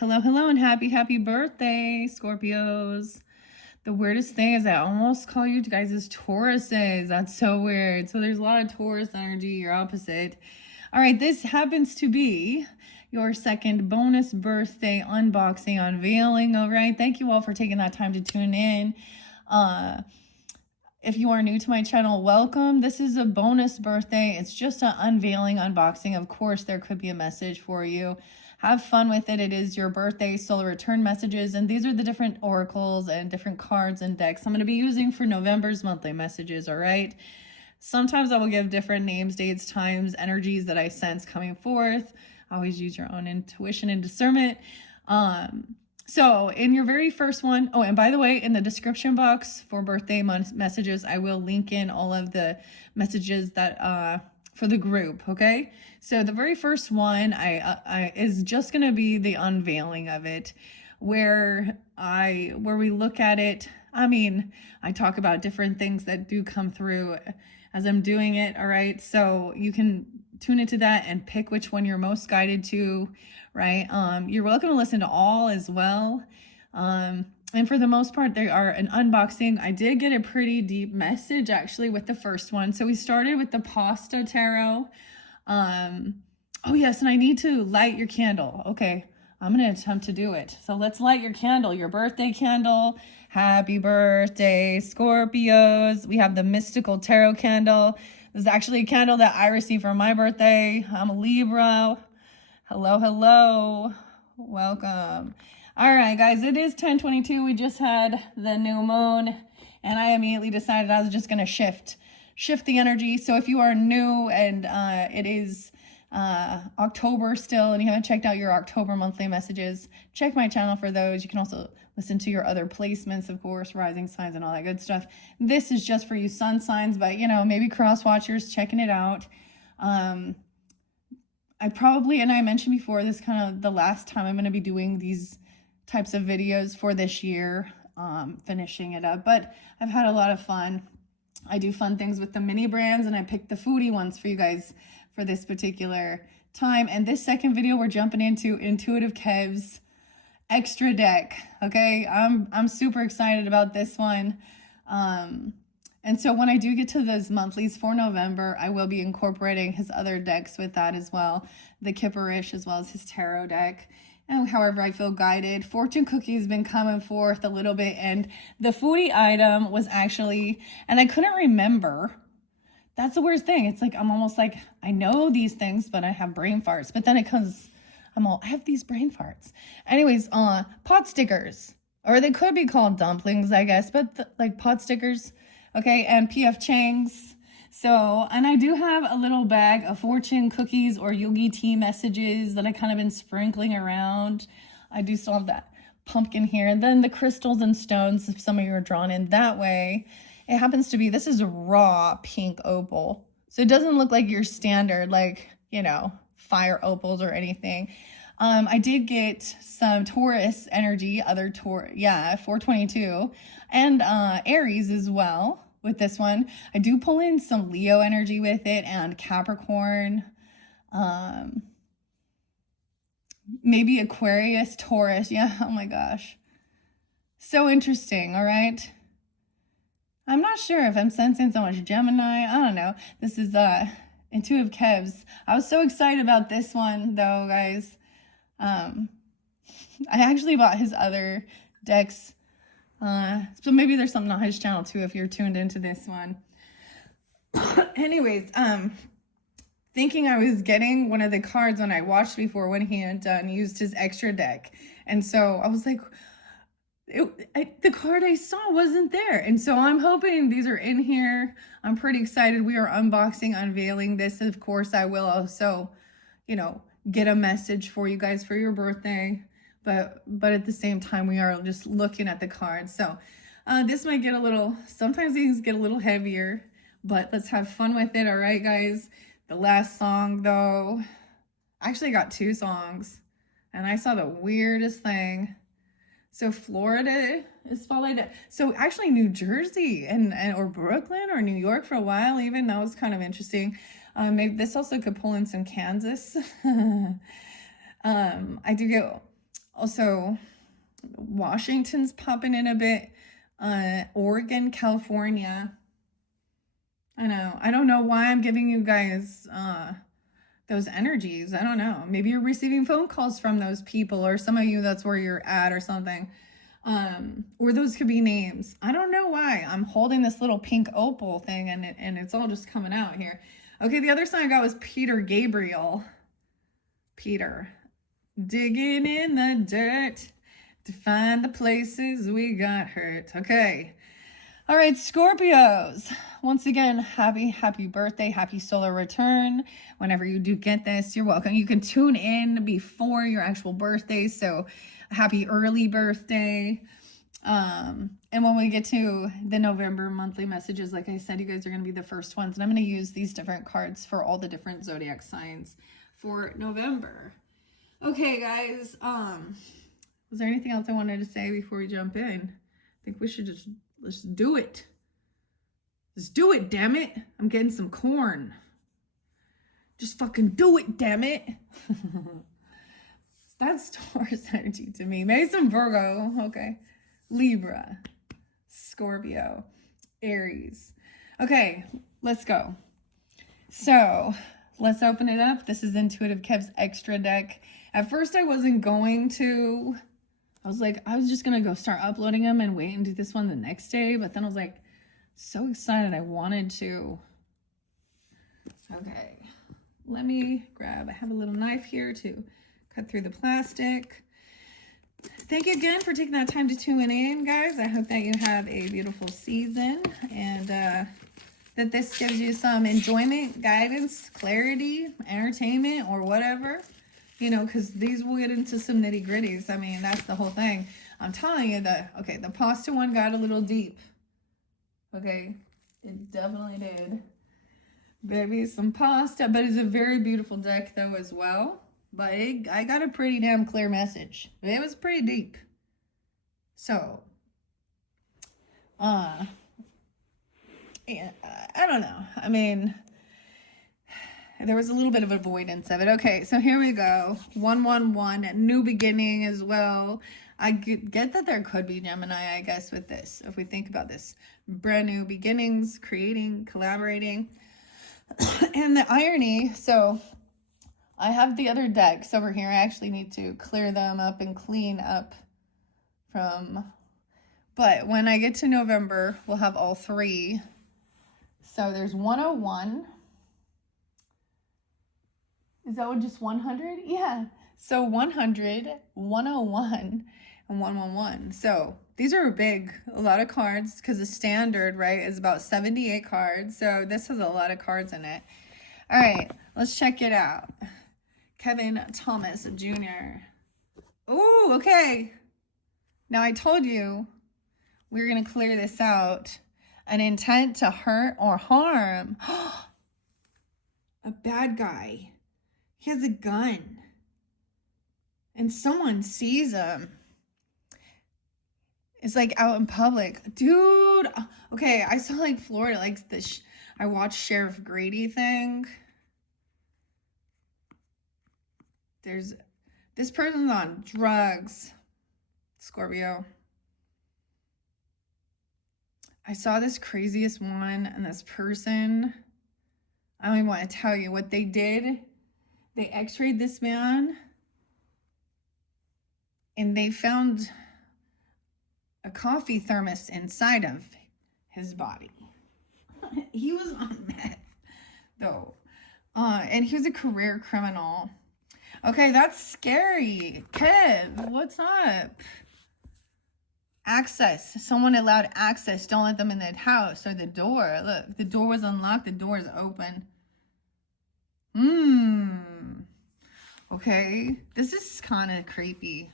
Hello, hello, and happy birthday, Scorpios. The weirdest thing is I almost call you guys as Tauruses. That's so weird. So there's a lot of Taurus energy, your opposite. All right, this happens to be your second bonus birthday unboxing unveiling. All right, thank you all for taking that time to tune in. If you are new to my channel, welcome. This is a bonus birthday. It's just an unveiling unboxing. Of course, there could be a message for you. Have fun with it. It is your birthday solar return messages, and these are the different oracles and different cards and decks I'm going to be using for November's monthly messages, all right? Sometimes I will give different names, dates, times, energies that I sense coming forth. Always use your own intuition and discernment. So in your very first one, oh, and by the way, in the description box for birthday messages, I will link in all of the messages that for the group, okay? So the very first one I is just gonna be the unveiling of it, where we look at it. I mean, I talk about different things that do come through as I'm doing it, all right? So you can tune into that and pick which one you're most guided to, right? You're welcome to listen to all as well. And for the most part, they are an unboxing. I did get a pretty deep message actually with the first one. So we started with the Pasta Tarot. Oh yes, and I need to light your candle. Okay, I'm gonna attempt to do it. So let's light your candle, your birthday candle. Happy birthday, Scorpios. We have the Mystical Tarot candle. This is actually a candle that I received for my birthday. I'm a Libra. Hello, hello. Welcome. All right, guys, it is 10:22. We just had the new moon, and I immediately decided I was just going to shift the energy. So if you are new and it is October still and you haven't checked out your October monthly messages, check my channel for those. You can also listen to your other placements, of course, rising signs and all that good stuff. This is just for you sun signs, but, you know, maybe cross watchers checking it out. I probably, and I mentioned before, this kind of the last time I'm going to be doing these types of videos for this year, finishing it up, but I've had a lot of fun. I do fun things with the mini brands, and I picked the foodie ones for you guys for this particular time. And this second video, we're jumping into Intuitive Kev's extra deck. Okay, I'm super excited about this one. And so when I do get to those monthlies for November, I will be incorporating his other decks with that as well, the Kipperish as well as his tarot deck. And however I feel guided. Fortune cookie has been coming forth a little bit, and the foodie item was actually, and I couldn't remember. That's the worst thing. It's like I'm almost like I know these things, but I have brain farts. But then it comes, I have these brain farts. Anyways, pot stickers, or they could be called dumplings, I guess, but like pot stickers. Okay, and PF Chang's. So, and I do have a little bag of fortune cookies or yogi tea messages that I kind of been sprinkling around. I do still have that pumpkin here. And then the crystals and stones, if some of you are drawn in that way. It happens to be, this is a raw pink opal. So it doesn't look like your standard, like, you know, fire opals or anything. I did get some Taurus energy, 422, and Aries as well with this one. I do pull in some Leo energy with it and Capricorn, maybe Aquarius, Taurus. Yeah, oh my gosh. So interesting, all right? I'm not sure if I'm sensing so much Gemini. I don't know. This is Intuitive Kev's. I was so excited about this one, though, guys. I actually bought his other decks. So maybe there's something on his channel, too, if you're tuned into this one. Anyways, thinking I was getting one of the cards when I watched before when he had used his extra deck. And so I was like, the card I saw wasn't there. And so I'm hoping these are in here. I'm pretty excited. We are unboxing, unveiling this. Of course, I will also, you know, get a message for you guys for your birthday. But at the same time, we are just looking at the cards. So this might get a little, sometimes these get a little heavier, but let's have fun with it. All right, guys. The last song, though, I actually got two songs, and I saw the weirdest thing. So Florida is spotlighted. So actually New Jersey and or Brooklyn or New York for a while even. That was kind of interesting. Maybe this also could pull in some Kansas. I do get Also, Washington's popping in a bit. Oregon, California. I know. I don't know why I'm giving you guys those energies. I don't know. Maybe you're receiving phone calls from those people, or some of you, that's where you're at or something. Or those could be names. I don't know why. I'm holding this little pink opal thing and it's all just coming out here. Okay, the other sign I got was Peter Gabriel. Peter. Digging in the dirt to find the places we got hurt. Okay. All right, Scorpios. Once again, happy birthday, happy solar return. Whenever you do get this, you're welcome. You can tune in before your actual birthday, so happy early birthday. And when we get to the November monthly messages, like I said, you guys are going to be the first ones, and I'm going to use these different cards for all the different zodiac signs for November. Okay, guys, was there anything else I wanted to say before we jump in? I think we should let's do it. Let's do it, damn it. I'm getting some corn. Just fucking do it, damn it. That's Taurus energy to me. Maybe some Virgo. Okay. Libra. Scorpio. Aries. Okay, let's go. So, let's open it up. This is Intuitive Kev's extra deck. At first, I wasn't going to. I was just going to go start uploading them and wait and do this one the next day. But then I was like, so excited I wanted to. Okay. Let me grab, I have a little knife here to cut through the plastic. Thank you again for taking that time to tune in, guys. I hope that you have a beautiful season and that this gives you some enjoyment, guidance, clarity, entertainment, or whatever. You know, because these will get into some nitty gritties. I mean, that's the whole thing. I'm telling you that, okay, the pasta one got a little deep. Okay, it definitely did. Maybe some pasta, but it's a very beautiful deck though as well. But I got a pretty damn clear message. It was pretty deep. So, yeah, I don't know. I mean, there was a little bit of avoidance of it. Okay, so here we go. 111, new beginning as well. I get that there could be Gemini, I guess, with this. If we think about this, brand new beginnings, creating, collaborating. And the irony, so I have the other decks over here. I actually need to clear them up and clean up from, but when I get to November, we'll have all three. So there's 101. Is that what, just 100? Yeah. So 100, 101, and 111. So these are a lot of cards, because the standard, right, is about 78 cards. So this has a lot of cards in it. All right, let's check it out. Kevin Thomas Jr. Oh, okay. Now I told you we were going to clear this out. An intent to hurt or harm. A bad guy. He has a gun. And someone sees him. It's like out in public. Dude. Okay, I saw like Florida, like this. I watched Sheriff Grady thing. There's this person's on drugs. Scorpio. I saw this craziest one, and this person, I don't even want to tell you what they did. They x-rayed this man, and they found a coffee thermos inside of his body. He was on meth, though. And he was a career criminal. Okay, that's scary. Kev, what's up? Access. Someone allowed access. Don't let them in the house or the door. Look, the door was unlocked. The door is open. Okay, this is kind of creepy.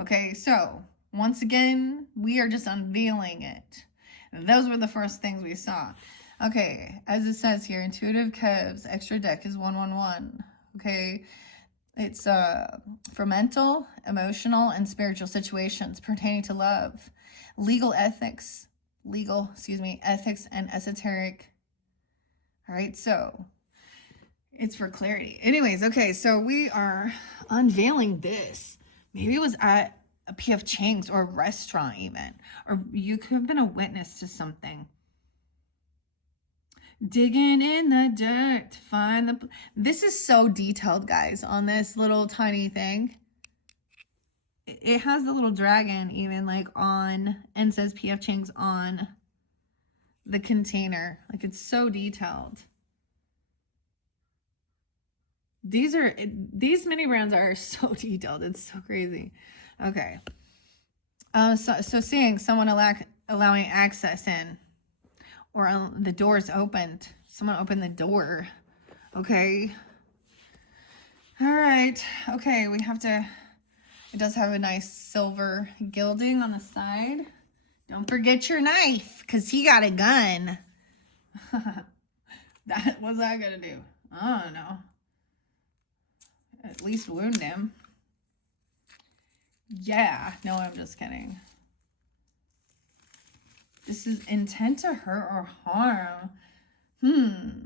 Okay, so once again, we are just unveiling it. And those were the first things we saw. Okay, as it says here, Intuitive Kev's extra deck is 111. Okay, it's for mental, emotional, and spiritual situations pertaining to love, ethics, and esoteric. All right, so it's for clarity. Anyways, okay, so we are unveiling this. Maybe it was at a P.F. Chang's or a restaurant even. Or you could have been a witness to something. Digging in the dirt to find the... This is so detailed, guys, on this little tiny thing. It has the little dragon even like on, and says P.F. Chang's on the container. Like, it's so detailed. These mini brands are so detailed. It's so crazy. Okay. So seeing someone allowing access in, or the door's opened. Someone opened the door. Okay. All right. Okay, we have to... It does have a nice silver gilding on the side. Don't forget your knife, because he got a gun. What's that gonna do? I don't know. At least wound him. Yeah. No, I'm just kidding. This is intent to hurt or harm.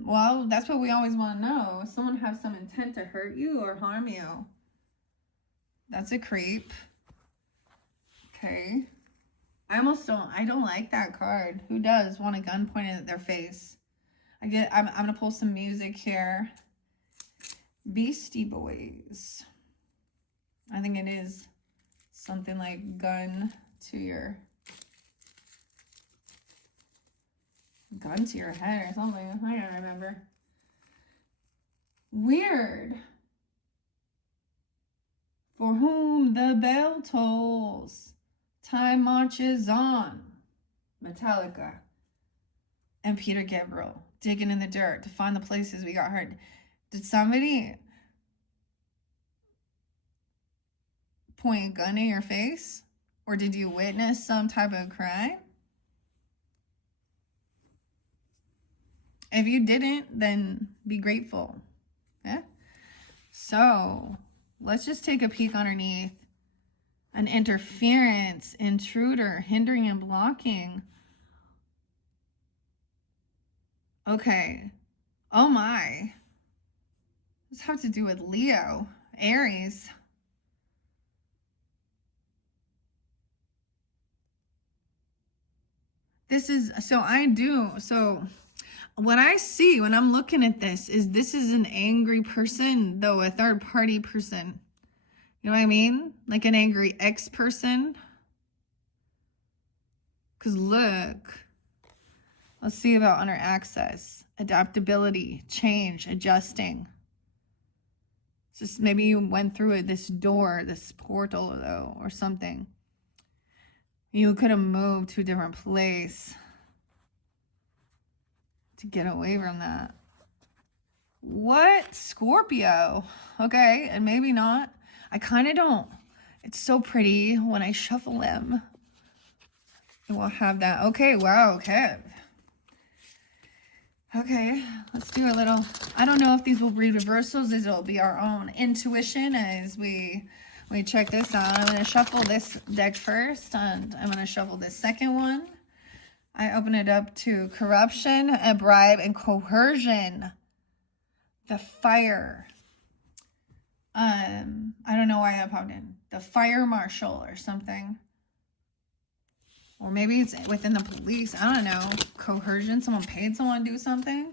Well, that's what we always want to know. Does someone have some intent to hurt you or harm you? That's a creep. Okay. I don't like that card. Who does want a gun pointed at their face? I'm gonna pull some music here. Beastie Boys. I think it is something like gun to your head or something. I don't remember. Weird. For whom the bell tolls, time marches on. Metallica. And Peter Gabriel, digging in the dirt to find the places we got hurt. Did somebody point a gun in your face? Or did you witness some type of crime? If you didn't, then be grateful. Yeah? So, let's just take a peek underneath. An interference, intruder, hindering and blocking. Okay. Oh my. This has to do with Leo, Aries. This is, so what I see when I'm looking at this is an angry person, though, a third party person. You know what I mean? Like an angry ex-person. Because look, let's see about under access. Adaptability, change, adjusting. Just maybe you went through this door, this portal, though, or something. You could have moved to a different place to get away from that. What? Scorpio. Okay, and maybe not. I kind of don't. It's so pretty when I shuffle them. And we'll have that. Okay, wow, okay. Okay, let's do a little... I don't know if these will be reversals. These will be our own intuition as we check this out. I'm going to shuffle this deck first, and I'm going to shuffle this second one. I open it up to corruption, a bribe, and coercion. The fire. I don't know why that popped in. The fire marshal or something. Or maybe it's within the police. I don't know. Coercion. Someone paid someone to do something.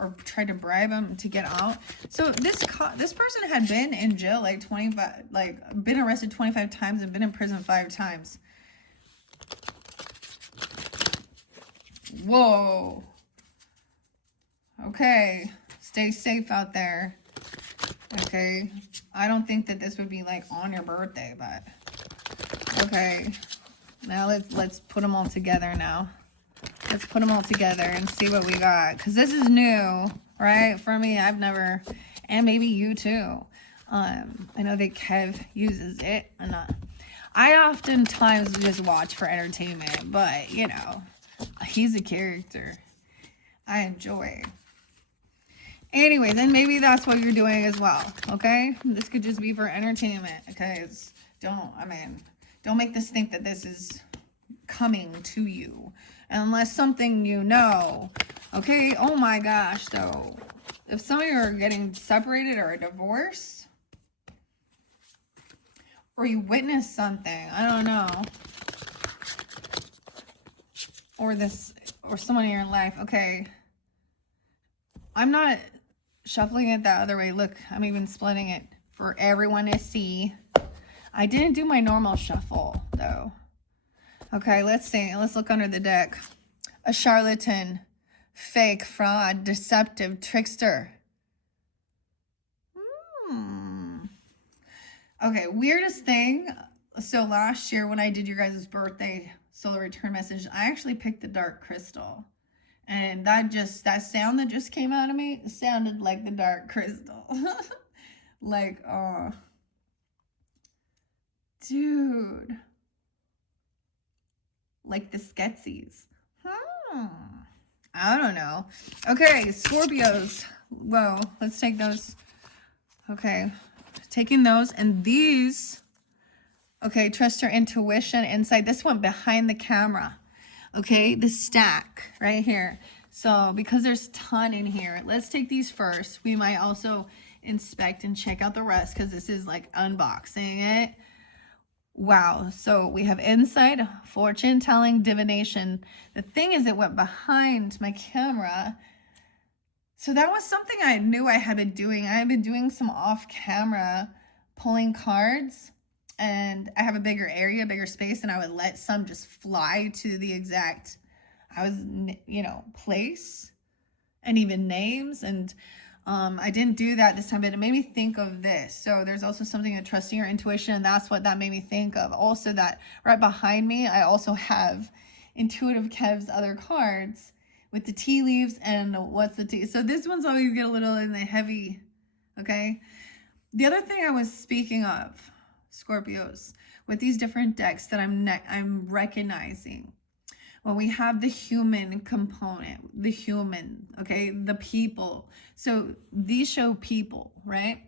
Or tried to bribe them to get out. So this person had been in jail like 25, like been arrested 25 times and been in prison 5 times. Whoa. Okay. Stay safe out there. Okay. I don't think that this would be like on your birthday, but okay. Now let's put them all together now. Let's put them all together and see what we got. Because this is new, right? For me, I've never, and maybe you too. I know that Kev uses it. I oftentimes just watch for entertainment, but you know, he's a character. I enjoy. Anyway, then maybe that's what you're doing as well, okay? This could just be for entertainment, okay? Don't make this think that this is coming to you. Unless something you know, okay? Oh my gosh, though. If some of you are getting separated or a divorce, Or you witnessed something. I don't know. Or someone in your life. Okay. I'm not shuffling it that other way. Look, I'm even splitting it for everyone to see. I didn't do my normal shuffle, though. Okay, let's see. Let's look under the deck. A charlatan, fake, fraud, deceptive, trickster. Okay, weirdest thing. So last year when I did your guys' birthday solar return message, I actually picked the dark crystal. And that sound that just came out of me sounded like the dark crystal. Like, oh. Dude. Like the Skeksis. I don't know. Okay, Scorpios. Whoa, let's take those. Okay, taking those and these. Okay, trust your intuition, insight. This one behind the camera. Okay, the stack right here. So because there's a ton in here, let's take these first. We might also inspect and check out the rest because this is like unboxing it. Wow. So we have insight, fortune telling, divination. The thing is, it went behind my camera. So that was something I knew I had been doing. I had been doing some off camera pulling cards. And I have a bigger area, bigger space, and I would let some just fly to the exact, place and even names. And I didn't do that this time, but it made me think of this. So there's also something of trusting your intuition, and that's what that made me think of. Also, that right behind me, I also have Intuitive Kev's other cards with the tea leaves and what's the tea. So this one's always get a little in the heavy, okay? The other thing I was speaking of, Scorpios, with these different decks that I'm recognizing. Well, we have the human component, the human, okay, the people. So these show people, right?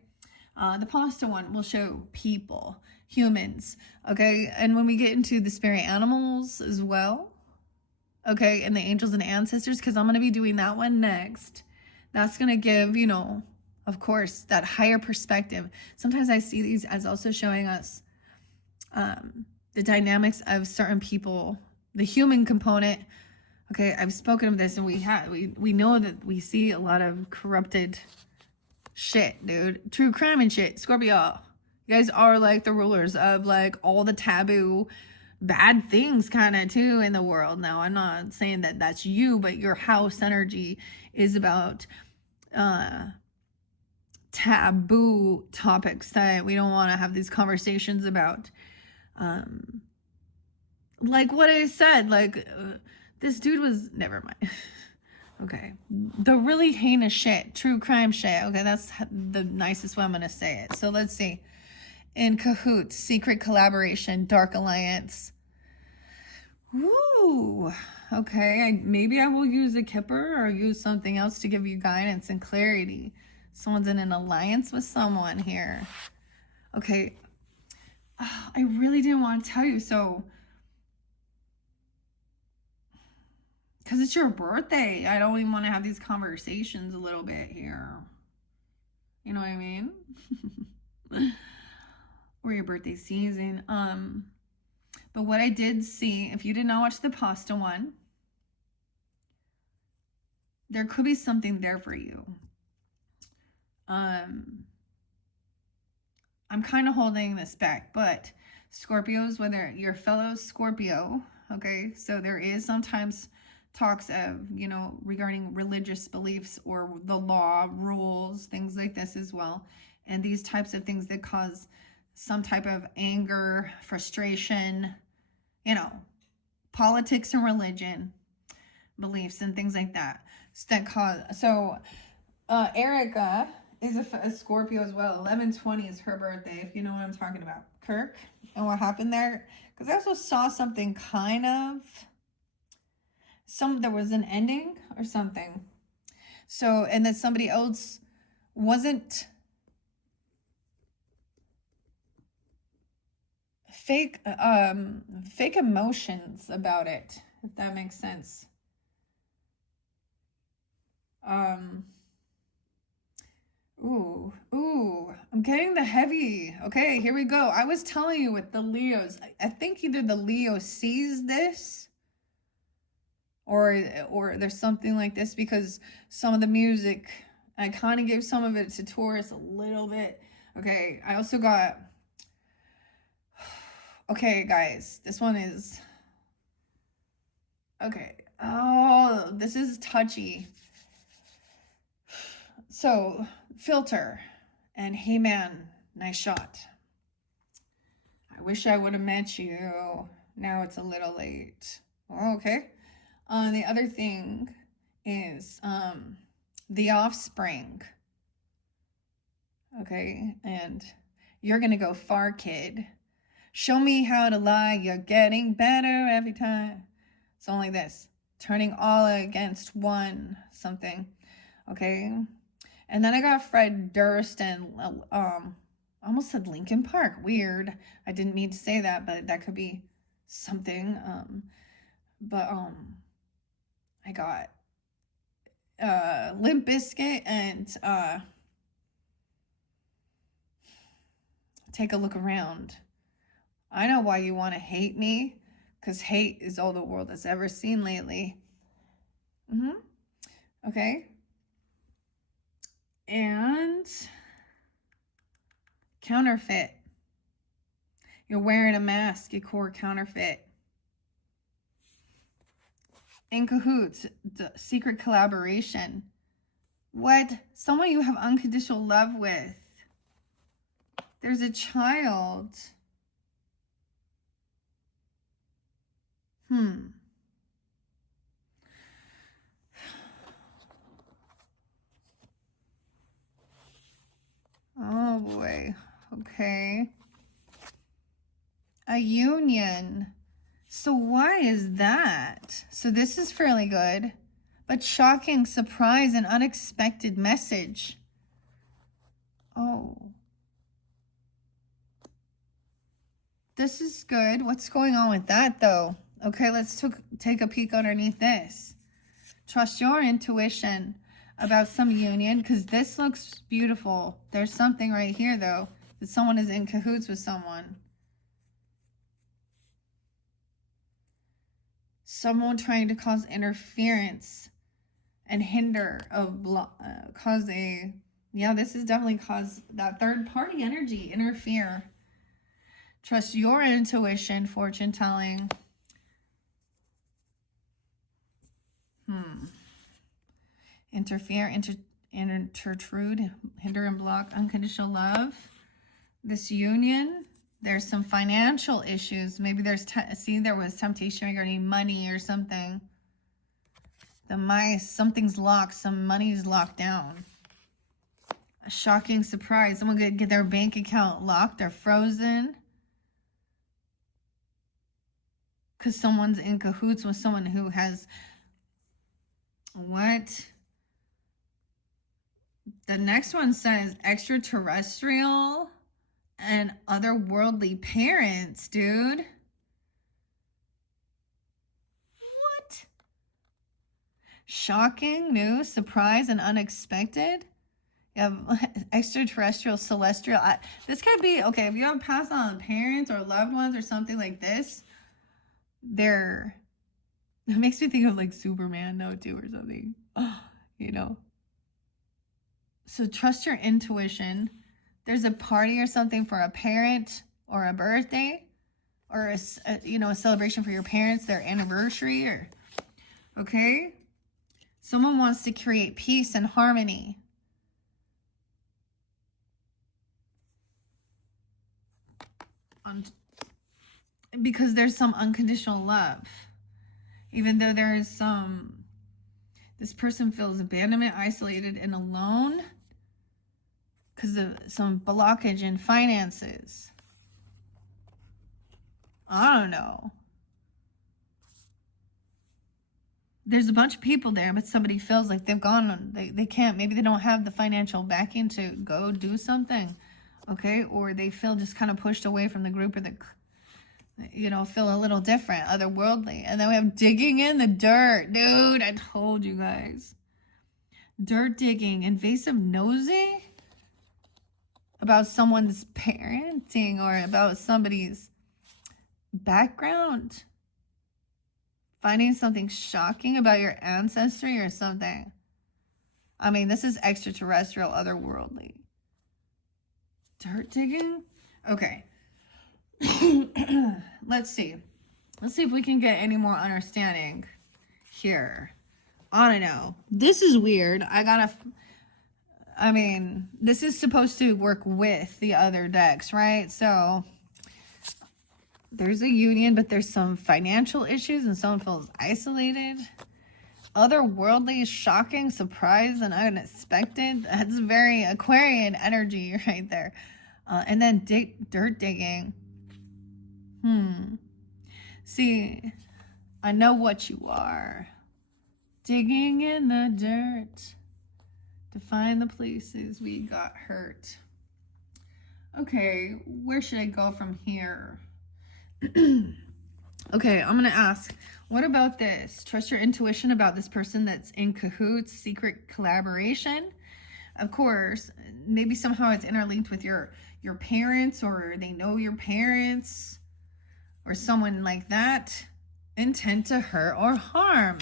The pasta one will show people, humans, okay? And when we get into the spirit animals as well, okay, and the angels and ancestors, because I'm going to be doing that one next, that's going to give, of course, that higher perspective. Sometimes I see these as also showing us the dynamics of certain people, the human component. Okay, I've spoken of this, and we know that we see a lot of corrupted shit, dude. True crime and shit. Scorpio, you guys are like the rulers of like all the taboo bad things kind of too in the world. Now, I'm not saying that that's you, but your house energy is about taboo topics that we don't want to have these conversations about. Like what I said, like this dude was, never mind. Okay, the really heinous shit, true crime shit. Okay, that's the nicest way I'm gonna say it. So let's see. In cahoots, secret collaboration, dark alliance. Ooh, okay. Maybe I will use a kipper or use something else to give you guidance and clarity. Someone's in an alliance with someone here. Okay. I really didn't want to tell you. So, because it's your birthday, I don't even want to have these conversations a little bit here. You know what I mean? Or your birthday season. But what I did see, if you did not watch the pasta one, there could be something there for you. I'm kind of holding this back, but Scorpios, whether you're fellow Scorpio, okay, so there is sometimes talks of, regarding religious beliefs or the law, rules, things like this as well. And these types of things that cause some type of anger, frustration, politics and religion, beliefs and things like that. So Erica is a Scorpio as well. 11/20 is her birthday, if you know what I'm talking about. Kirk, and what happened there? Because I also saw something kind of, there was an ending or something. So, and then somebody else wasn't fake emotions about it, if that makes sense. Ooh, I'm getting the heavy. Okay, here we go. I was telling you with the Leos, I think either the Leo sees this or there's something like this, because some of the music, I kind of gave some of it to Taurus a little bit. Okay, I also got, okay, guys, this one is, okay. Oh, this is touchy. So, filter and hey man, nice shot. I wish I would have met you. Now it's a little late. Okay. The other thing is the offspring. Okay, and you're gonna go far, kid. Show me how to lie. You're getting better every time. Something like this. Turning all against one something. Okay. And then I got Fred Durst and almost said Linkin Park. Weird. I didn't mean to say that, but that could be something. I got Limp Bizkit and Take a Look Around. I know why you want to hate me, because hate is all the world has ever seen lately. Okay. And counterfeit. You're wearing a mask, you core counterfeit. In cahoots, secret collaboration. What? Someone you have unconditional love with. There's a child. Oh boy. Okay. A union. So why is that? So this is fairly good, but shocking, surprise, and unexpected message. Oh. This is good. What's going on with that though? Okay, let's take a peek underneath this. Trust your intuition about some union, because this looks beautiful. There's something right here though, that someone is in cahoots with someone. Someone trying to cause interference and hinder of cause a, yeah, this is definitely cause that third party energy, interfere. Trust your intuition, fortune telling. Interfere, intrude, hinder and block, unconditional love. This union, there's some financial issues. Maybe there's, there was temptation regarding money or something. The mice, something's locked, some money's locked down. A shocking surprise. Someone could get their bank account locked or frozen, because someone's in cahoots with someone who has, what? The next one says extraterrestrial and otherworldly parents, dude. What? Shocking, new, surprise, and unexpected. You have extraterrestrial, celestial. This could be, okay, if you have passed on parents or loved ones or something like this, it makes me think of like Superman now too, or something, you know. So trust your intuition. There's a party or something for a parent or a birthday, or a celebration for your parents, their anniversary, or, okay. Someone wants to create peace and harmony. Because there's some unconditional love. Even though there's this person feels abandonment, isolated, and alone because of some blockage in finances. I don't know. There's a bunch of people there, but somebody feels like they've gone, they can't, maybe they don't have the financial backing to go do something, okay? Or they feel just kind of pushed away from the group, or feel a little different, otherworldly. And then we have digging in the dirt. Dude, I told you guys. Dirt digging, invasive nosy. about someone's parenting or about somebody's background. Finding something shocking about your ancestry or something. I mean, this is extraterrestrial, otherworldly. Dirt digging? Okay. Let's see. Let's see if we can get any more understanding here. I don't know. This is weird. I mean, this is supposed to work with the other decks, right? So there's a union, but there's some financial issues and someone feels isolated. Otherworldly, shocking, surprise, and unexpected. That's very Aquarian energy right there. And then dirt digging. See, I know what you are. Digging in the dirt to find the places we got hurt. Okay, where should I go from here? Okay, I'm gonna ask, what about this? Trust your intuition about this person that's in cahoots, secret collaboration. Of course, maybe somehow it's interlinked with your parents, or they know your parents, or someone like that. Intent to hurt or harm.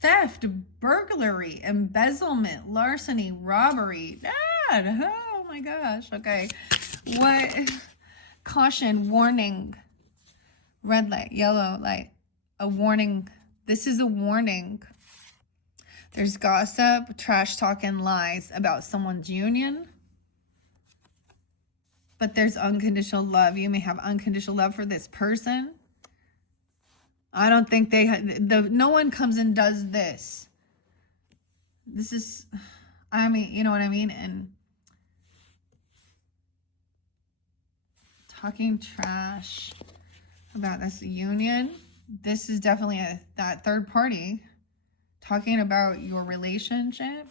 Theft, burglary, embezzlement, larceny, robbery. Dad, oh my gosh. Okay. What? Caution, warning. Red light, yellow light. A warning. This is a warning. There's gossip, trash talk, and lies about someone's union. But there's unconditional love. You may have unconditional love for this person. I don't think no one comes and does this. This is, I mean, you know what I mean? And talking trash about this union. This is definitely that third party talking about your relationship.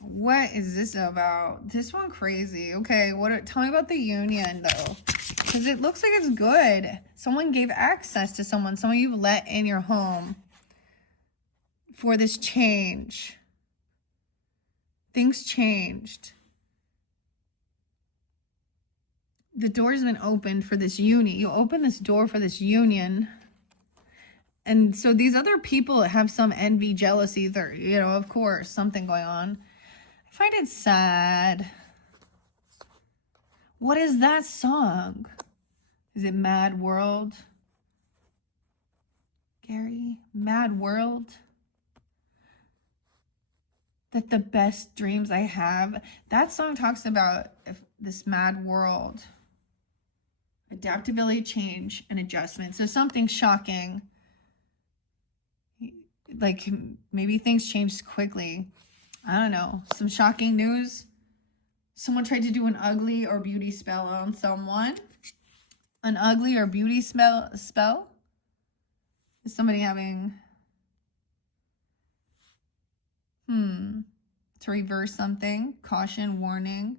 What is this about? This one crazy. Okay, tell me about the union though. Because it looks like it's good. Someone gave access to someone you've let in your home for this change. Things changed. The door's been opened for this union. You open this door for this union. And so these other people have some envy, jealousy, of course, something going on. I find it sad. What is that song? Is it Mad World? Gary, Mad World? That the best dreams I have. That song talks about this mad world. Adaptability, change, and adjustment. So something shocking. Like maybe things changed quickly. I don't know. Some shocking news. Someone tried to do an ugly or beauty spell on someone. An ugly or beauty spell? Is somebody having... to reverse something. Caution, warning.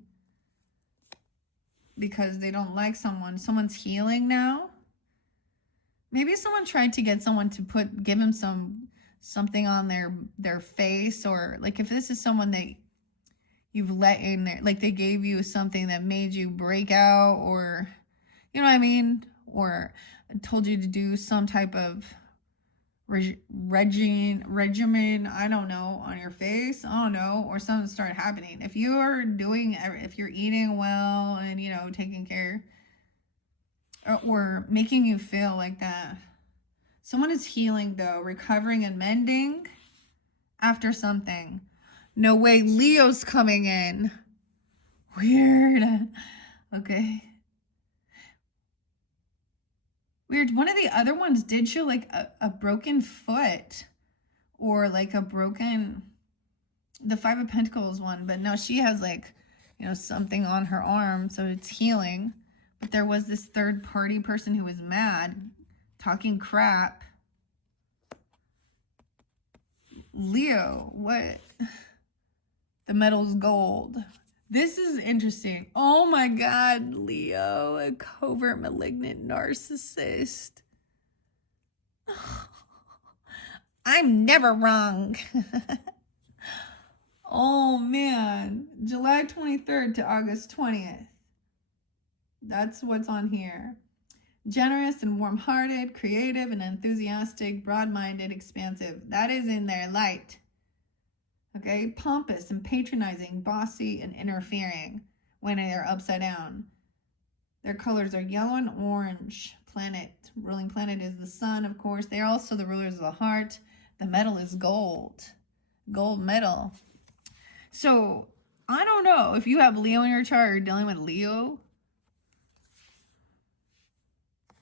Because they don't like someone. Someone's healing now. Maybe someone tried to get someone to give him something on their face, or like if this is someone that you've let in there, like they gave you something that made you break out, or you know what I mean, or told you to do some type of regimen, I don't know, on your face, I don't know, or something started happening. If you're eating well and taking care, or making you feel like that. Someone is healing though, recovering and mending after something. No way, Leo's coming in. Weird. Okay. Weird. One of the other ones did show like a broken foot, or like the Five of Pentacles one, but no, she has like, something on her arm, so it's healing. But there was this third party person who was mad, talking crap. Leo, what? The metal's gold. This is interesting. Oh my God, Leo, a covert malignant narcissist. I'm never wrong. Oh man, July 23rd to August 20th. That's what's on here. Generous and warm-hearted, creative and enthusiastic, broad-minded, expansive. That is in their light. Okay, pompous and patronizing, bossy and interfering when they're upside down. Their colors are yellow and orange. Planet, ruling planet is the sun, of course. They're also the rulers of the heart. The metal is gold. Gold metal. So, I don't know if you have Leo in your chart or dealing with Leo.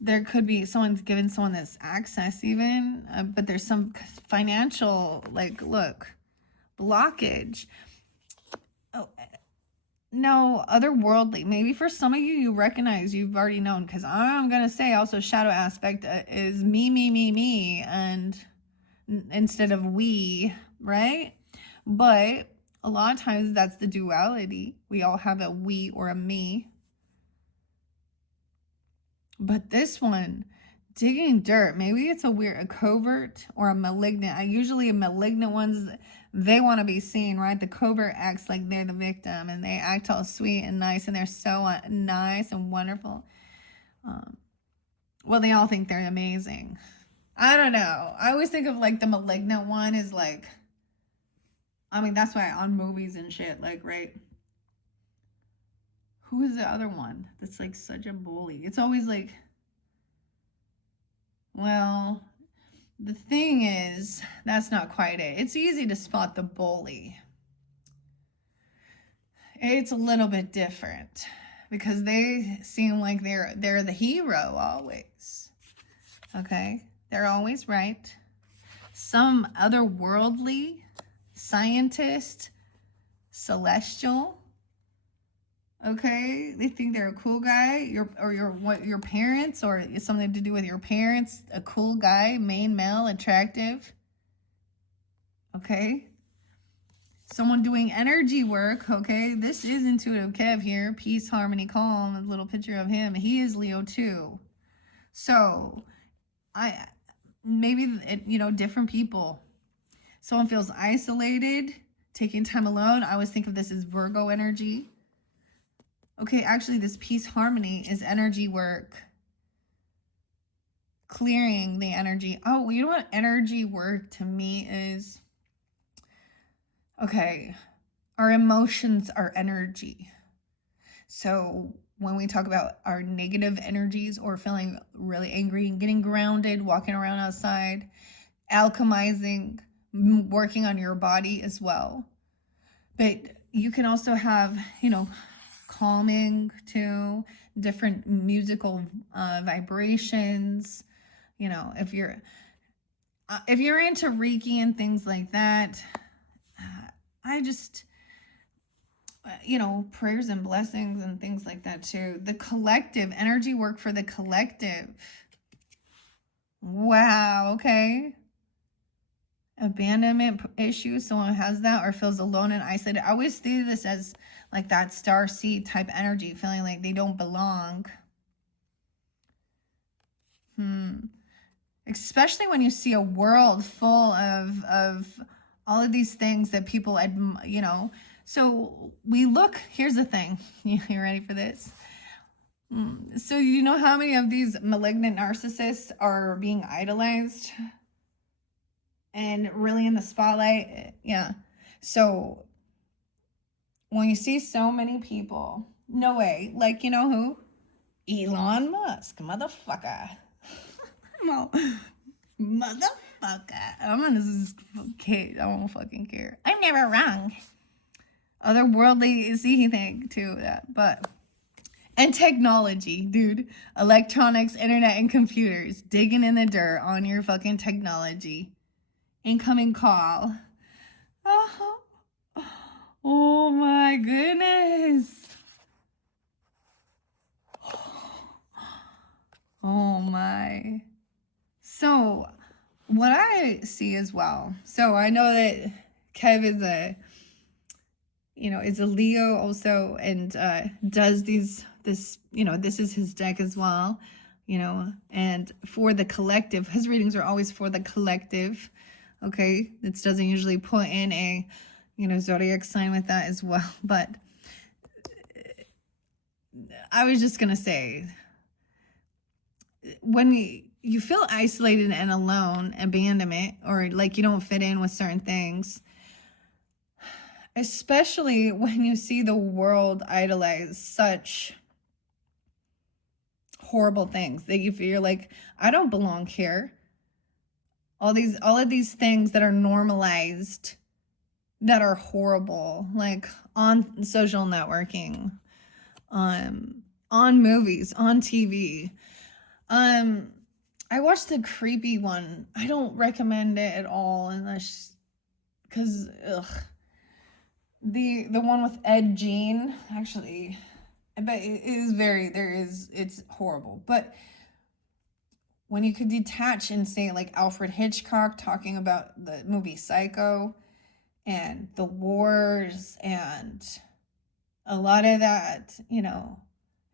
There could be someone's given someone this access even, but there's some financial, like, look, blockage. Oh, no, otherworldly. Maybe for some of you, you recognize, you've already known, because I'm going to say also shadow aspect is me, and instead of we, right? But a lot of times that's the duality. We all have a we or a me. But this one, digging dirt, maybe it's a covert or a malignant. Usually a malignant ones, they want to be seen, right? The covert acts like they're the victim, and they act all sweet and nice, and they're so nice and wonderful. Well, they all think they're amazing. I don't know. I always think of like the malignant one is like, I mean, that's why on movies and shit, like, right? Who is the other one that's like such a bully? It's always like, well, the thing is, that's not quite it. It's easy to spot the bully. It's a little bit different because they seem like they're the hero always. Okay? They're always right. Some otherworldly scientist, celestial. Okay, they think they're a cool guy. Your parents, or it's something to do with your parents. A cool guy, main male, attractive. Okay, someone doing energy work. Okay, this is intuitive Kev here. Peace, harmony, calm. A little picture of him. He is Leo too. So, different people. Someone feels isolated, taking time alone. I always think of this as Virgo energy. Okay, actually, this peace harmony is energy work. Clearing the energy. Oh, you know what energy work to me is? Okay, our emotions are energy. So when we talk about our negative energies or feeling really angry and getting grounded, walking around outside, alchemizing, working on your body as well. But you can also have, calming too, different musical vibrations. If you're into Reiki and things like that, I just, prayers and blessings and things like that too. The collective energy work for the collective. Wow. Okay. Abandonment issues, someone has that or feels alone and isolated. I always see this as like that star seed type energy, feeling like they don't belong. Especially when you see a world full of all of these things that people so we look, here's the thing. You ready for this? So you know how many of these malignant narcissists are being idolized and really in the spotlight? Yeah. So when you see so many people, no way, like, you know who? Elon Musk, motherfucker. No, motherfucker. I'm gonna just I won't fucking care. I'm never wrong. Otherworldly, see thing too, that, but. And technology, dude. Electronics, internet, and computers. Digging in the dirt on your fucking technology. Incoming call. Oh my goodness. Oh my. So, what I see as well. So, I know that Kev is is a Leo also, and does this, this is his deck as well, and for the collective, his readings are always for the collective. Okay, this doesn't usually put in a, zodiac sign with that as well. But I was just going to say, when you feel isolated and alone, abandonment, or like you don't fit in with certain things, especially when you see the world idolize such horrible things that you feel like, I don't belong here. All of these things that are normalized that are horrible, like on social networking, on movies, on TV. I watched the creepy one. I don't recommend it at all unless, because the one with Ed Gein, actually, but it's horrible. But when you could detach and say, like, Alfred Hitchcock talking about the movie Psycho and the wars and a lot of that,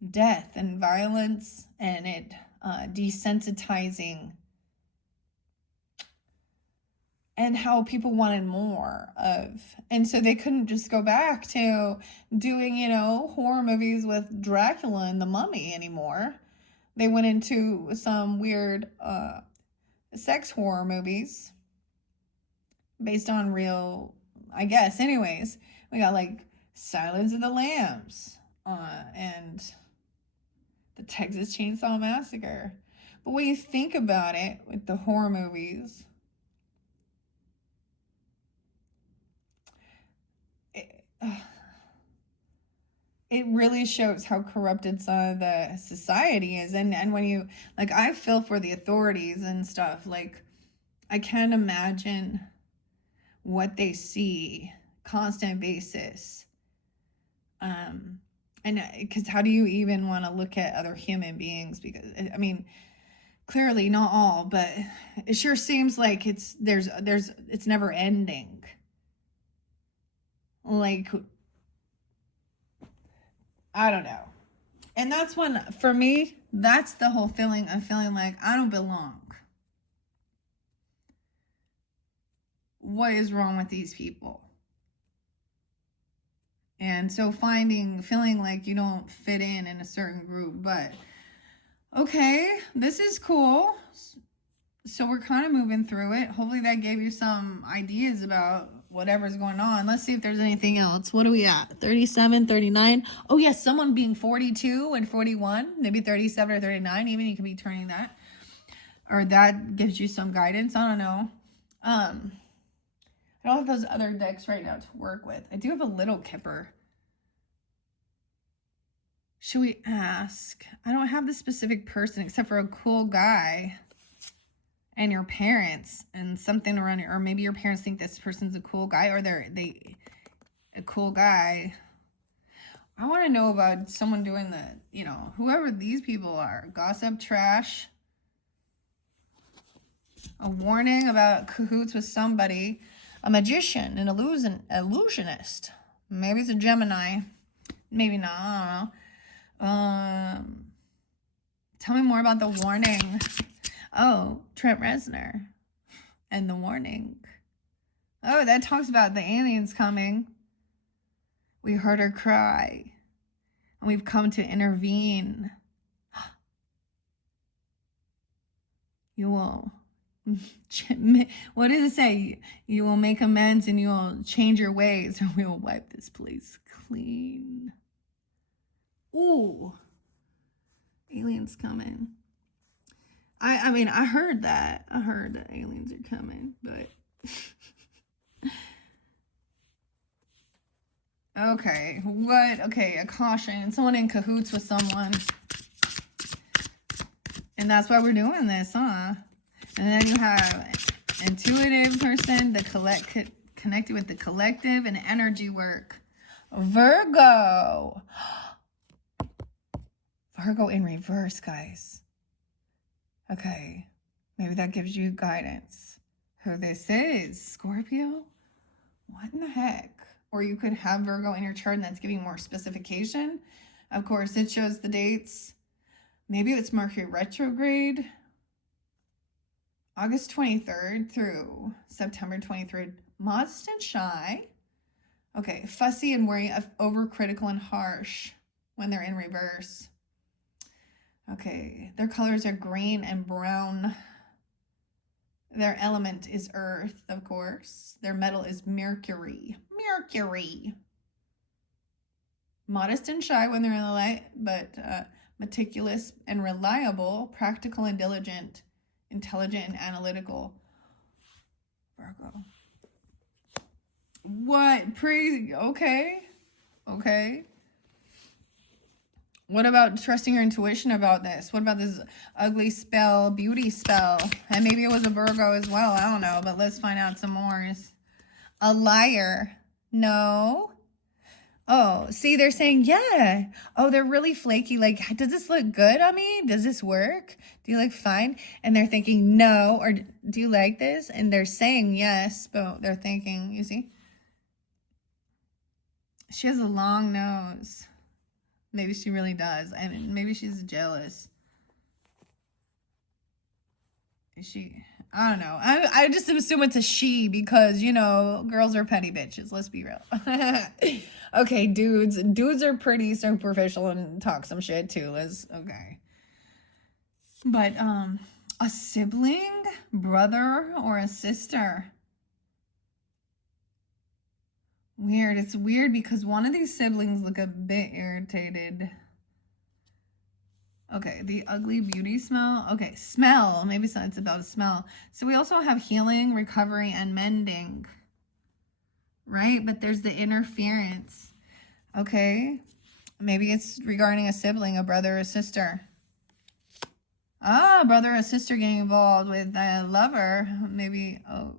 death and violence, and it desensitizing, and how people wanted more of. And so they couldn't just go back to doing, horror movies with Dracula and the Mummy anymore. They went into some weird sex horror movies based on real, I guess. Anyways, we got like Silence of the Lambs and the Texas Chainsaw Massacre. But when you think about it with the horror movies, it really shows how corrupted some of the society is. And when you, like, I feel for the authorities and stuff, like, I can't imagine what they see constant basis. And because how do you even want to look at other human beings? Because, I mean, clearly not all, but it sure seems like it's never ending. Like, I don't know. And that's when, for me, that's the whole feeling of feeling like I don't belong. What is wrong with these people? And so feeling like you don't fit in a certain group. But okay, this is cool. So we're kind of moving through it. Hopefully that gave you some ideas about whatever's going on. Let's see if there's anything else. What are we at? 37, 39. Oh yes, someone being 42 and 41, maybe 37 or 39. Even you could be turning that. Or that gives you some guidance. I don't know. I don't have those other decks right now to work with. I do have a little Kipper. Should we ask? I don't have the specific person except for a cool guy and your parents and something around it. Or maybe your parents think this person's a cool guy, or they a cool guy. I want to know about someone doing the, whoever these people are. Gossip, trash. A warning about cahoots with somebody. A magician, an illusionist. Maybe it's a Gemini. Maybe not. I don't know. Tell me more about the warning. Oh, Trent Reznor and the warning. Oh, that talks about the aliens coming. We heard her cry, and we've come to intervene. You will, what does it say? You will make amends and you will change your ways, or we will wipe this place clean. Ooh, aliens coming. I mean, I heard that. I heard that aliens are coming, but okay, what? Okay, a caution. Someone in cahoots with someone. And that's why we're doing this, huh? And then you have intuitive person, connected with the collective, and energy work. Virgo. Virgo in reverse, guys. Okay, maybe that gives you guidance. Who this is, Scorpio? What in the heck? Or you could have Virgo in your chart and that's giving more specification. Of course, it shows the dates. Maybe it's Mercury retrograde. August 23rd through September 23rd. Modest and shy. Okay, fussy and worry, overcritical and harsh when they're in reverse. Okay, their colors are green and brown. Their element is earth, of course. Their metal is mercury. Mercury. Modest and shy when they're in the light, but meticulous and reliable, practical and diligent, intelligent and analytical. Virgo. What? Okay. Okay. What about trusting your intuition about this? What about this ugly spell, beauty spell? And maybe it was a Virgo as well. I don't know, but let's find out some more. A liar. No. Oh, see, they're saying, yeah. Oh, they're really flaky. Like, does this look good on me? Does this work? Do you look fine? And they're thinking, no. Or do you like this? And they're saying yes, but they're thinking, you see? She has a long nose. Maybe she really does. I mean, maybe she's jealous. Is she? I don't know. I just assume it's a she because, you know, girls are petty bitches. Let's be real. Okay, dudes. Dudes are pretty superficial and talk some shit too. Okay. But a sibling, brother, or a sister. Weird. It's weird because one of these siblings look a bit irritated. Okay, the ugly beauty smell. Okay, smell. Maybe it's about a smell. So we also have healing, recovery, and mending. Right? But there's the interference. Okay. Maybe it's regarding a sibling, a brother or sister. Ah, brother or sister getting involved with a lover. Maybe, oh.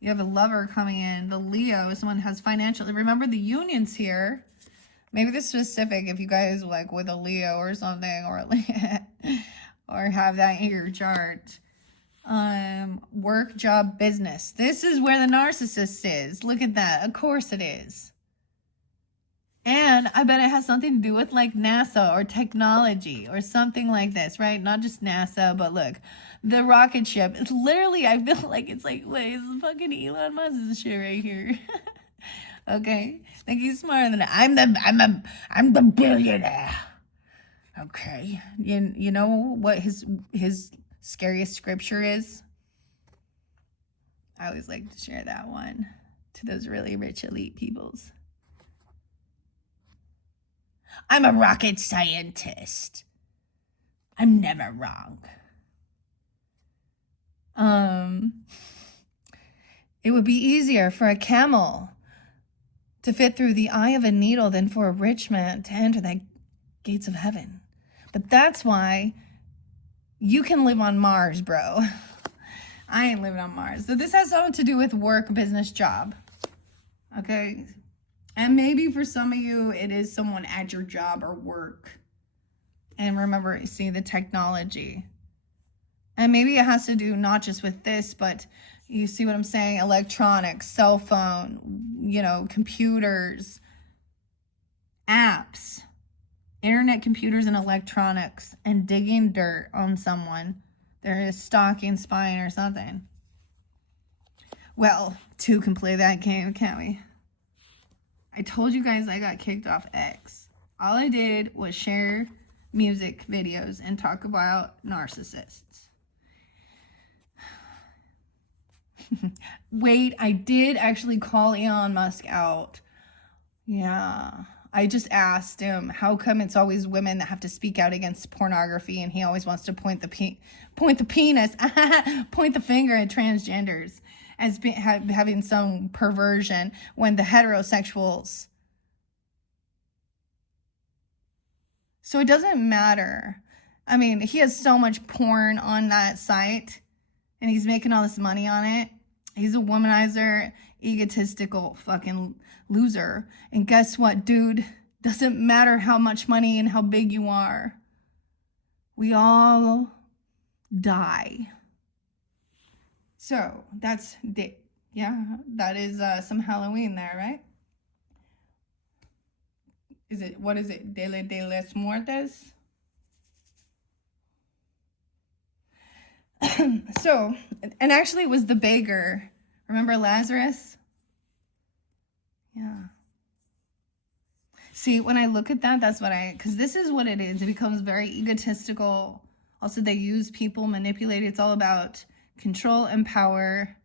You have a lover coming in. The Leo, someone has financial. Remember the unions here. Maybe this specific if you guys like with a Leo or something, or have that in your chart. Work, job, business. This is where the narcissist is. Look at that. Of course it is. And I bet it has something to do with like NASA or technology or something like this, right? Not just NASA, but look, the rocket ship. It's literally, I feel like it's like, wait, it's fucking Elon Musk's shit right here. Okay, think he's smarter than that. I'm the billionaire. Okay, you know what his scariest scripture is? I always like to share that one to those really rich elite peoples. I'm a rocket scientist. I'm never wrong. It would be easier for a camel to fit through the eye of a needle than for a rich man to enter the gates of heaven. But that's why you can live on Mars, bro. I ain't living on Mars. So this has something to do with work, business, job. Okay? And maybe for some of you, it is someone at your job or work. And remember, see the technology. And maybe it has to do not just with this, but you see what I'm saying? Electronics, cell phone, you know, computers, apps, internet, computers, and electronics, and digging dirt on someone. There is stalking, spying, or something. Well, two can play that game, can't we? I told you guys I got kicked off X. All I did was share music videos and talk about narcissists. Wait, I did actually call Elon Musk out. Yeah. I just asked him, how come it's always women that have to speak out against pornography, and he always wants to point the penis, point the finger at transgenders as having some perversion when the heterosexuals. So it doesn't matter. I mean, he has so much porn on that site, and he's making all this money on it. He's a womanizer, egotistical fucking loser. And guess what, dude? Doesn't matter how much money and how big you are. We all die. So that's, yeah, that is some Halloween there, right? What is it? Dia de los Muertos? So, and actually it was the beggar. Remember Lazarus? Yeah. See, when I look at that, that's what because this is what it is. It becomes very egotistical. Also, they use people, manipulate. It's all about control and power,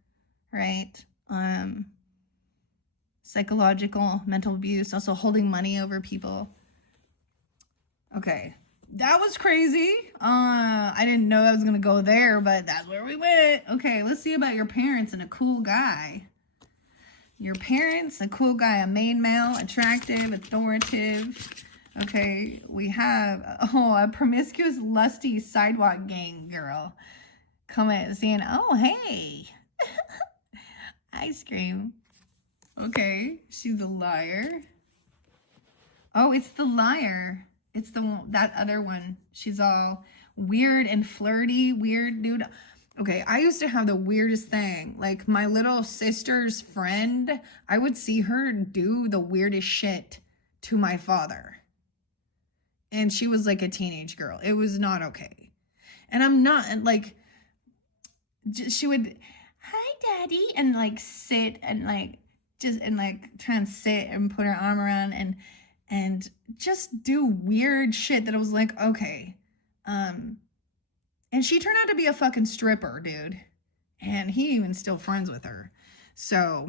right? Psychological, mental abuse, also holding money over people. Okay, that was crazy. I didn't know I was gonna go there, but that's where we went. Okay, let's see about your parents and a cool guy. Your parents, a cool guy, a main male, attractive, authoritative. Okay, we have, a promiscuous, lusty sidewalk gang girl. Comment saying, oh, hey. Ice cream. Okay, she's a liar. Oh, it's the liar. It's that other one. She's all weird and flirty, weird dude. Okay, I used to have the weirdest thing. Like, my little sister's friend, I would see her do the weirdest shit to my father. And she was like a teenage girl. It was not okay. And I'm not, like, she would, hi, daddy, and, like, sit and, like, try and sit and put her arm around and just do weird shit that I was like, okay. And she turned out to be a fucking stripper, dude. And he even still friends with her. So,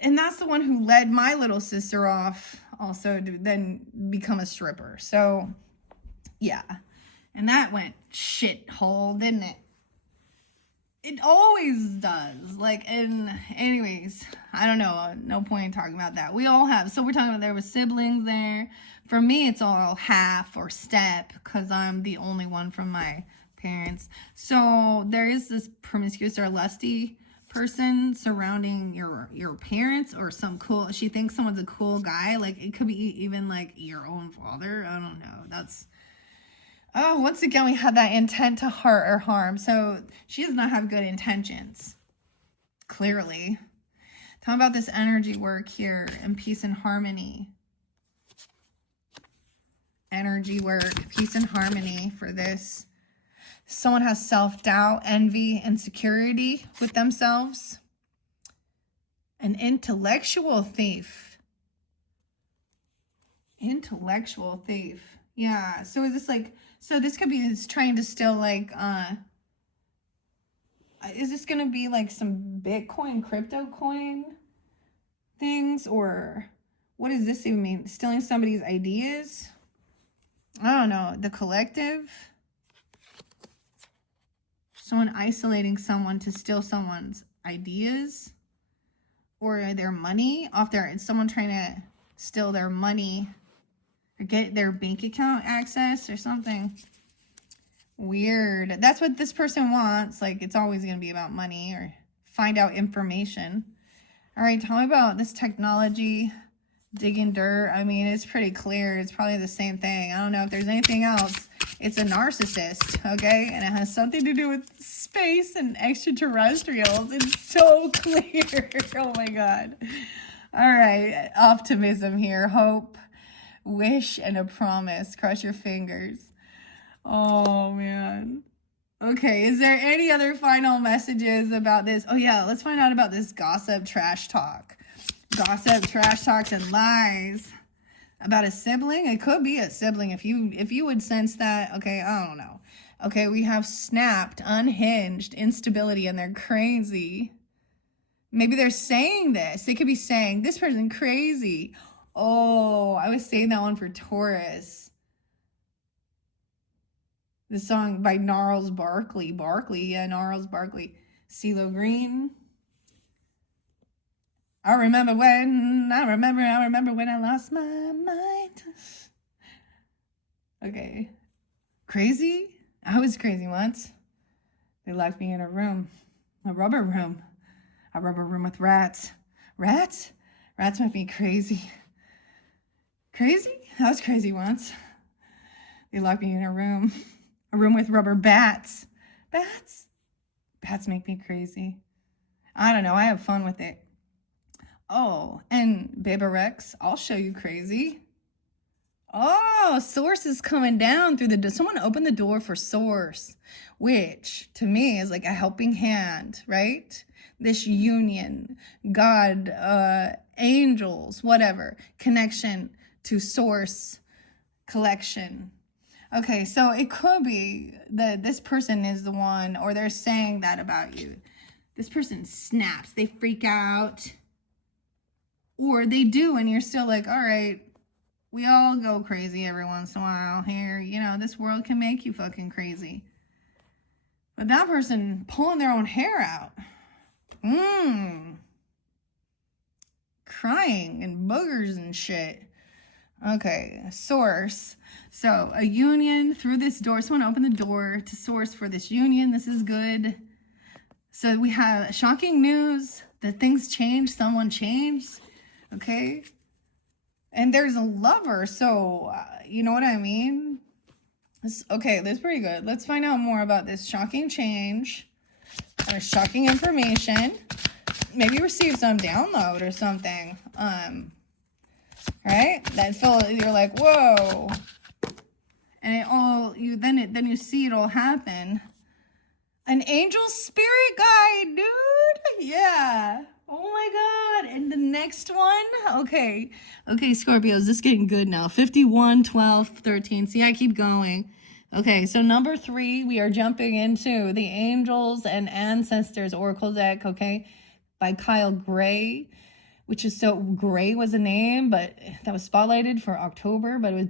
And that's the one who led my little sister off also to then become a stripper. So, yeah. And that went shithole, didn't it? It always does. Like, and anyways, I don't know. No point in talking about that. We all have. So we're talking about there were siblings there. For me, it's all half or step because I'm the only one from my parents. So there is this promiscuous or lusty person surrounding your parents or some cool. She thinks someone's a cool guy. Like, it could be even like your own father. I don't know. That's. Oh, once again, we had that intent to hurt or harm. So she does not have good intentions. Clearly. Talk about this energy work here and peace and harmony. Energy work, peace and harmony for this. Someone has self-doubt, envy, insecurity with themselves. An intellectual thief. Intellectual thief. Yeah. So is this like... So this could be trying to still like, is this going to be like some Bitcoin, crypto coin things? Or what does this even mean? Stealing somebody's ideas? I don't know. The collective? Someone isolating someone to steal someone's ideas? Or their money off their, someone trying to steal their money. Or get their bank account access or something. Weird. That's what this person wants. Like, it's always going to be about money or find out information. All right, tell me about this technology, digging dirt. I mean, it's pretty clear. It's probably the same thing. I don't know if there's anything else. It's a narcissist, okay? And it has something to do with space and extraterrestrials. It's so clear. Oh, my God. All right, optimism here. Hope. Wish and a promise. Cross your fingers. Oh, man. Okay, is there any other final messages about this? Oh, yeah, let's find out about this gossip, trash talk. Gossip, trash talks, and lies about a sibling. It could be a sibling if you would sense that. Okay, I don't know. Okay, we have snapped, unhinged, instability, and they're crazy. Maybe they're saying this. They could be saying, this person crazy. Oh, I was saying that one for Taurus. The song by Gnarls Barkley. Gnarls Barkley. CeeLo Green. I remember when I lost my mind. Okay. Crazy? I was crazy once. They locked me in a room. A rubber room with rats. Rats? Rats make me crazy. Crazy? I was crazy once. They locked me in a room with rubber bats. Bats make me crazy. I don't know. I have fun with it. Oh, and Beba Rex, I'll show you crazy. Oh, Source is coming down through the door. Someone opened the door for Source, which to me is like a helping hand, right? This union, God, angels, whatever, connection to source, collection. Okay, so it could be that this person is the one, or they're saying that about you. This person snaps, they freak out, or they do, and you're still like, all right, we all go crazy every once in a while here. You know, this world can make you fucking crazy. But that person pulling their own hair out. Crying and boogers and shit. Okay, source. So a union through this door. Someone opened the door to source for this union. This is good. So we have shocking news that things change. Someone changed. Okay. And there's a lover. So you know what I mean? Okay, that's pretty good. Let's find out more about this shocking change or shocking information. Maybe receive some download or something. Right? You're like, whoa. And then you see it all happen. An angel spirit guide, dude. Yeah. Oh my God. And the next one. Okay, Scorpios, this is getting good now. 51, 12, 13. See, I keep going. Okay, so number 3, we are jumping into the Angels and Ancestors Oracle deck, okay, by Kyle Gray, which is so, Gray was a name, but that was spotlighted for October, but it was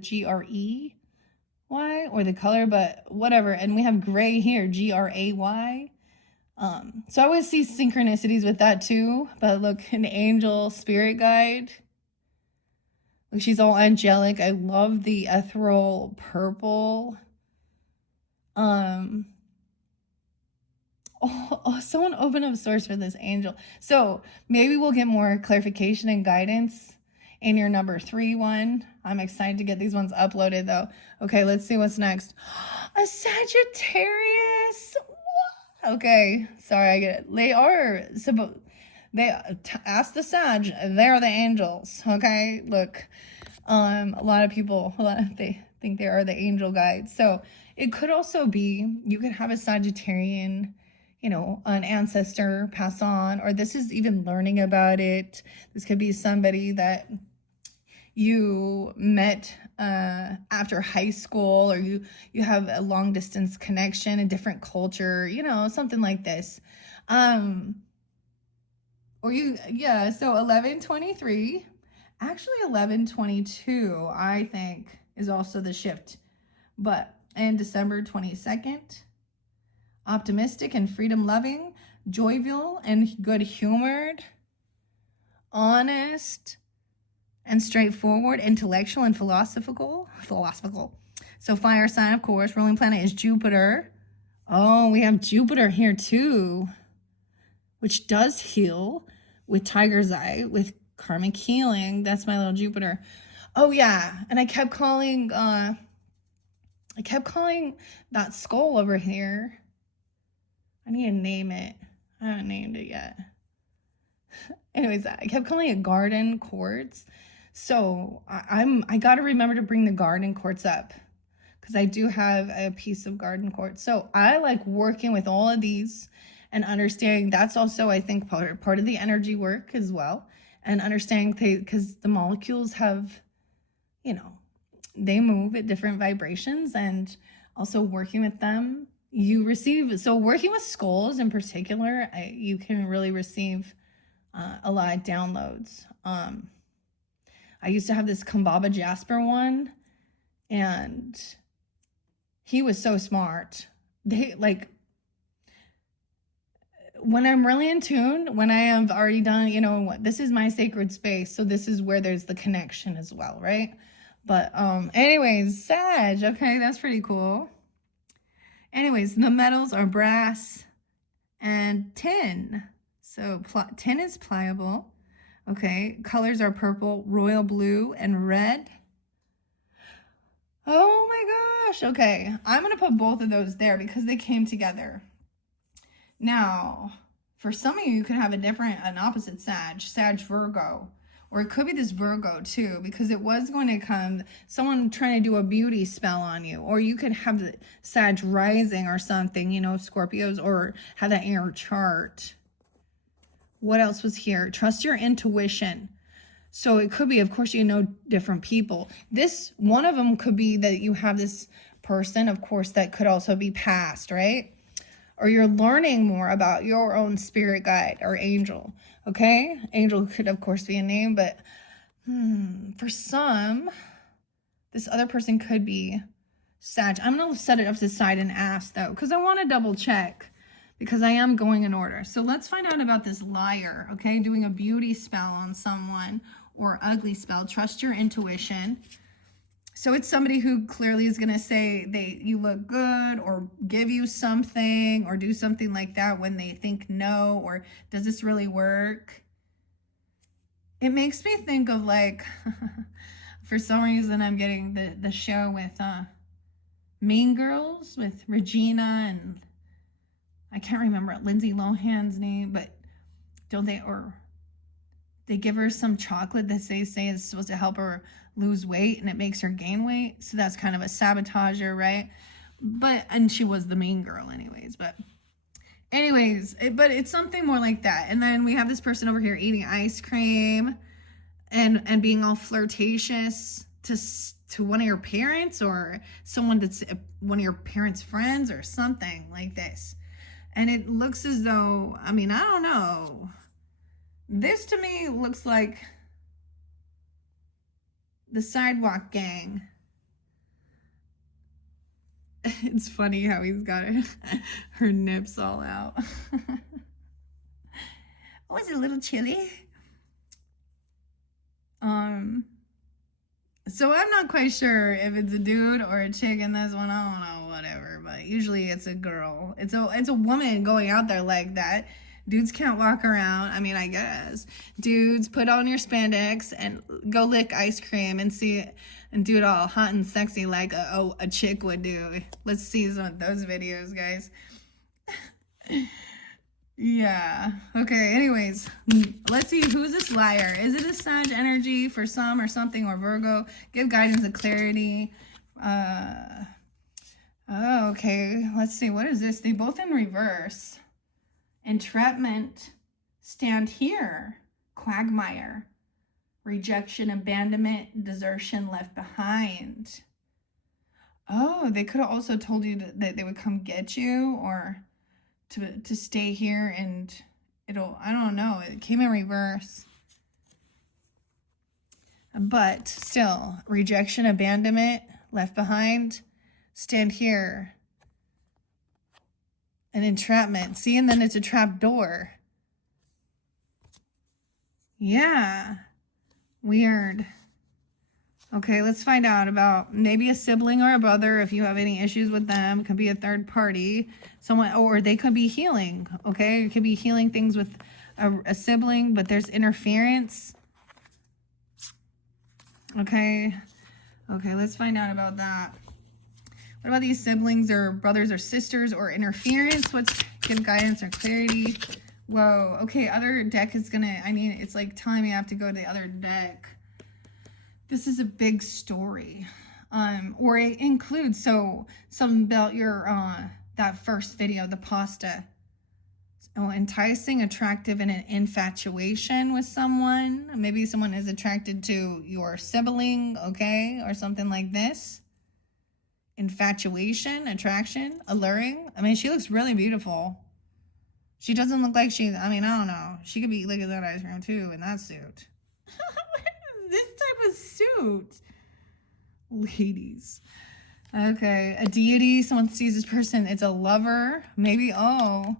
Gray, or the color, but whatever. And we have Gray here, Gray. So I always see synchronicities with that too, but look, an angel spirit guide. Look, she's all angelic. I love the ethereal purple. Someone open up source for this angel. So maybe we'll get more clarification and guidance in your number 3 one. I'm excited to get these ones uploaded though. Okay, let's see what's next. A Sagittarius. What? Okay, sorry, I get it. Ask the Sag. They're the angels. Okay, look. A lot of people, they think they are the angel guides. So it could also be, you could have a Sagittarian, you know, an ancestor pass on, or this is even learning about it. This could be somebody that you met after high school, or you have a long distance connection, a different culture, you know, something like this. So 1123, actually 1122, I think is also the shift, and December 22nd, optimistic and freedom loving, jovial and good humored, honest and straightforward, intellectual and philosophical. So fire sign, of course. Ruling planet is Jupiter. Oh, we have Jupiter here too, which does heal with Tiger's Eye, with karmic healing. That's my little Jupiter. Oh yeah, and I kept calling that skull over here. I need to name it. I haven't named it yet. Anyways, I kept calling it garden quartz. So I got to remember to bring the garden quartz up, because I do have a piece of garden quartz. So I like working with all of these and understanding that's also, I think, part of the energy work as well. And understanding, because the molecules have, you know, they move at different vibrations, and also working with them, you receive, so working with skulls in particular, you can really receive a lot of downloads. I used to have this Kambaba Jasper one, and he was so smart. When I'm really in tune, when I have already done, you know, this is my sacred space, so this is where there's the connection as well, right? But anyways, Sag, okay, that's pretty cool. Anyways, the metals are brass and tin. So tin is pliable. Okay, colors are purple, royal blue, and red. Oh my gosh. Okay, I'm going to put both of those there because they came together. Now, for some of you could have an opposite Sag Virgo, or it could be this Virgo too, because it was going to come, someone trying to do a beauty spell on you, or you could have the Sag rising or something, you know, Scorpios, or have that in your chart. What else was here? Trust your intuition. So it could be, of course, you know, different people. This, one of them could be that you have this person, of course, that could also be past, right? Or you're learning more about your own spirit guide or angel, okay? Angel could, of course, be a name, but for some, this other person could be Sag. I'm going to set it up to the side and ask, though, because I want to double check, because I am going in order. So let's find out about this liar, okay? Doing a beauty spell on someone or ugly spell. Trust your intuition. So it's somebody who clearly is going to say you look good, or give you something, or do something like that when they think no, or does this really work? It makes me think of, like, for some reason I'm getting the show with Mean Girls with Regina, and I can't remember Lindsay Lohan's name, but don't they, or they give her some chocolate that they say is supposed to help her lose weight, and it makes her gain weight. So that's kind of a sabotager, right? But, and she was the mean girl anyways, but it's something more like that. And then we have this person over here eating ice cream and being all flirtatious to one of your parents, or someone that's one of your parents' friends, or something like this. And it looks as though, I mean, I don't know. This to me looks like the sidewalk gang. It's funny how he's got her nips all out. Oh, is it a little chilly? So I'm not quite sure if it's a dude or a chick in this one. I don't know, whatever. But usually it's a girl. It's a woman going out there like that. Dudes can't walk around. I mean, I guess. Dudes, put on your spandex and go lick ice cream and see it and do it all hot and sexy like a chick would do. Let's see some of those videos, guys. Yeah. Okay, anyways, let's see, who's this liar? Is it a Sag energy for some or something, or Virgo? Give guidance and clarity. Oh, okay. Let's see. What is this? They both in reverse. Entrapment, stand here, quagmire, rejection, abandonment, desertion, left behind. Oh, they could have also told you that they would come get you, or to stay here, and I don't know, it came in reverse. But still, rejection, abandonment, left behind, stand here. An entrapment. See, and then it's a trap door. Yeah. Weird. Okay, let's find out about maybe a sibling or a brother if you have any issues with them. It could be a third party. Someone, or they could be healing. Okay, it could be healing things with a sibling, but there's interference. Okay. Okay, let's find out about that. What about these siblings or brothers or sisters or interference? What's give guidance or clarity? Whoa. Okay, other deck is gonna, I mean, it's like telling me I have to go to the other deck. This is a big story. Or it includes, so something about your, that first video, the pasta. Oh, enticing, attractive, and an infatuation with someone. Maybe someone is attracted to your sibling, okay? Or something like this. Infatuation, attraction, alluring. I mean, she looks really beautiful. She doesn't look like she, I mean, I don't know. She could be, look at that ice cream too in that suit. What is this type of suit? Ladies. Okay, a deity, someone sees this person, it's a lover. Maybe, oh,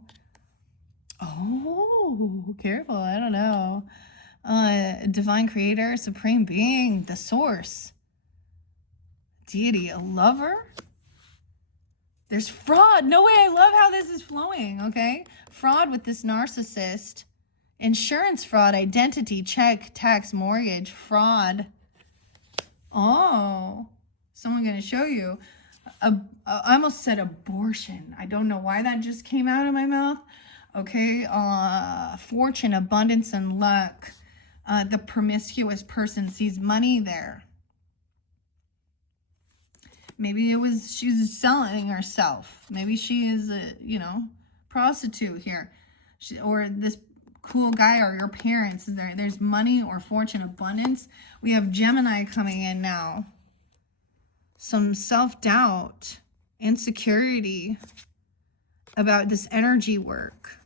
careful, I don't know. Divine creator, supreme being, the source. Deity, a lover? There's fraud. No way. I love how this is flowing. Okay. Fraud with this narcissist. Insurance fraud, identity, check, tax, mortgage, fraud. Oh, someone going to show you. I almost said abortion. I don't know why that just came out of my mouth. Okay. Fortune, abundance, and luck. The promiscuous person sees money there. Maybe she's selling herself. Maybe she is a, prostitute here. Or this cool guy or your parents. There's money or fortune, abundance. We have Gemini coming in now. Some self-doubt, insecurity about this energy work.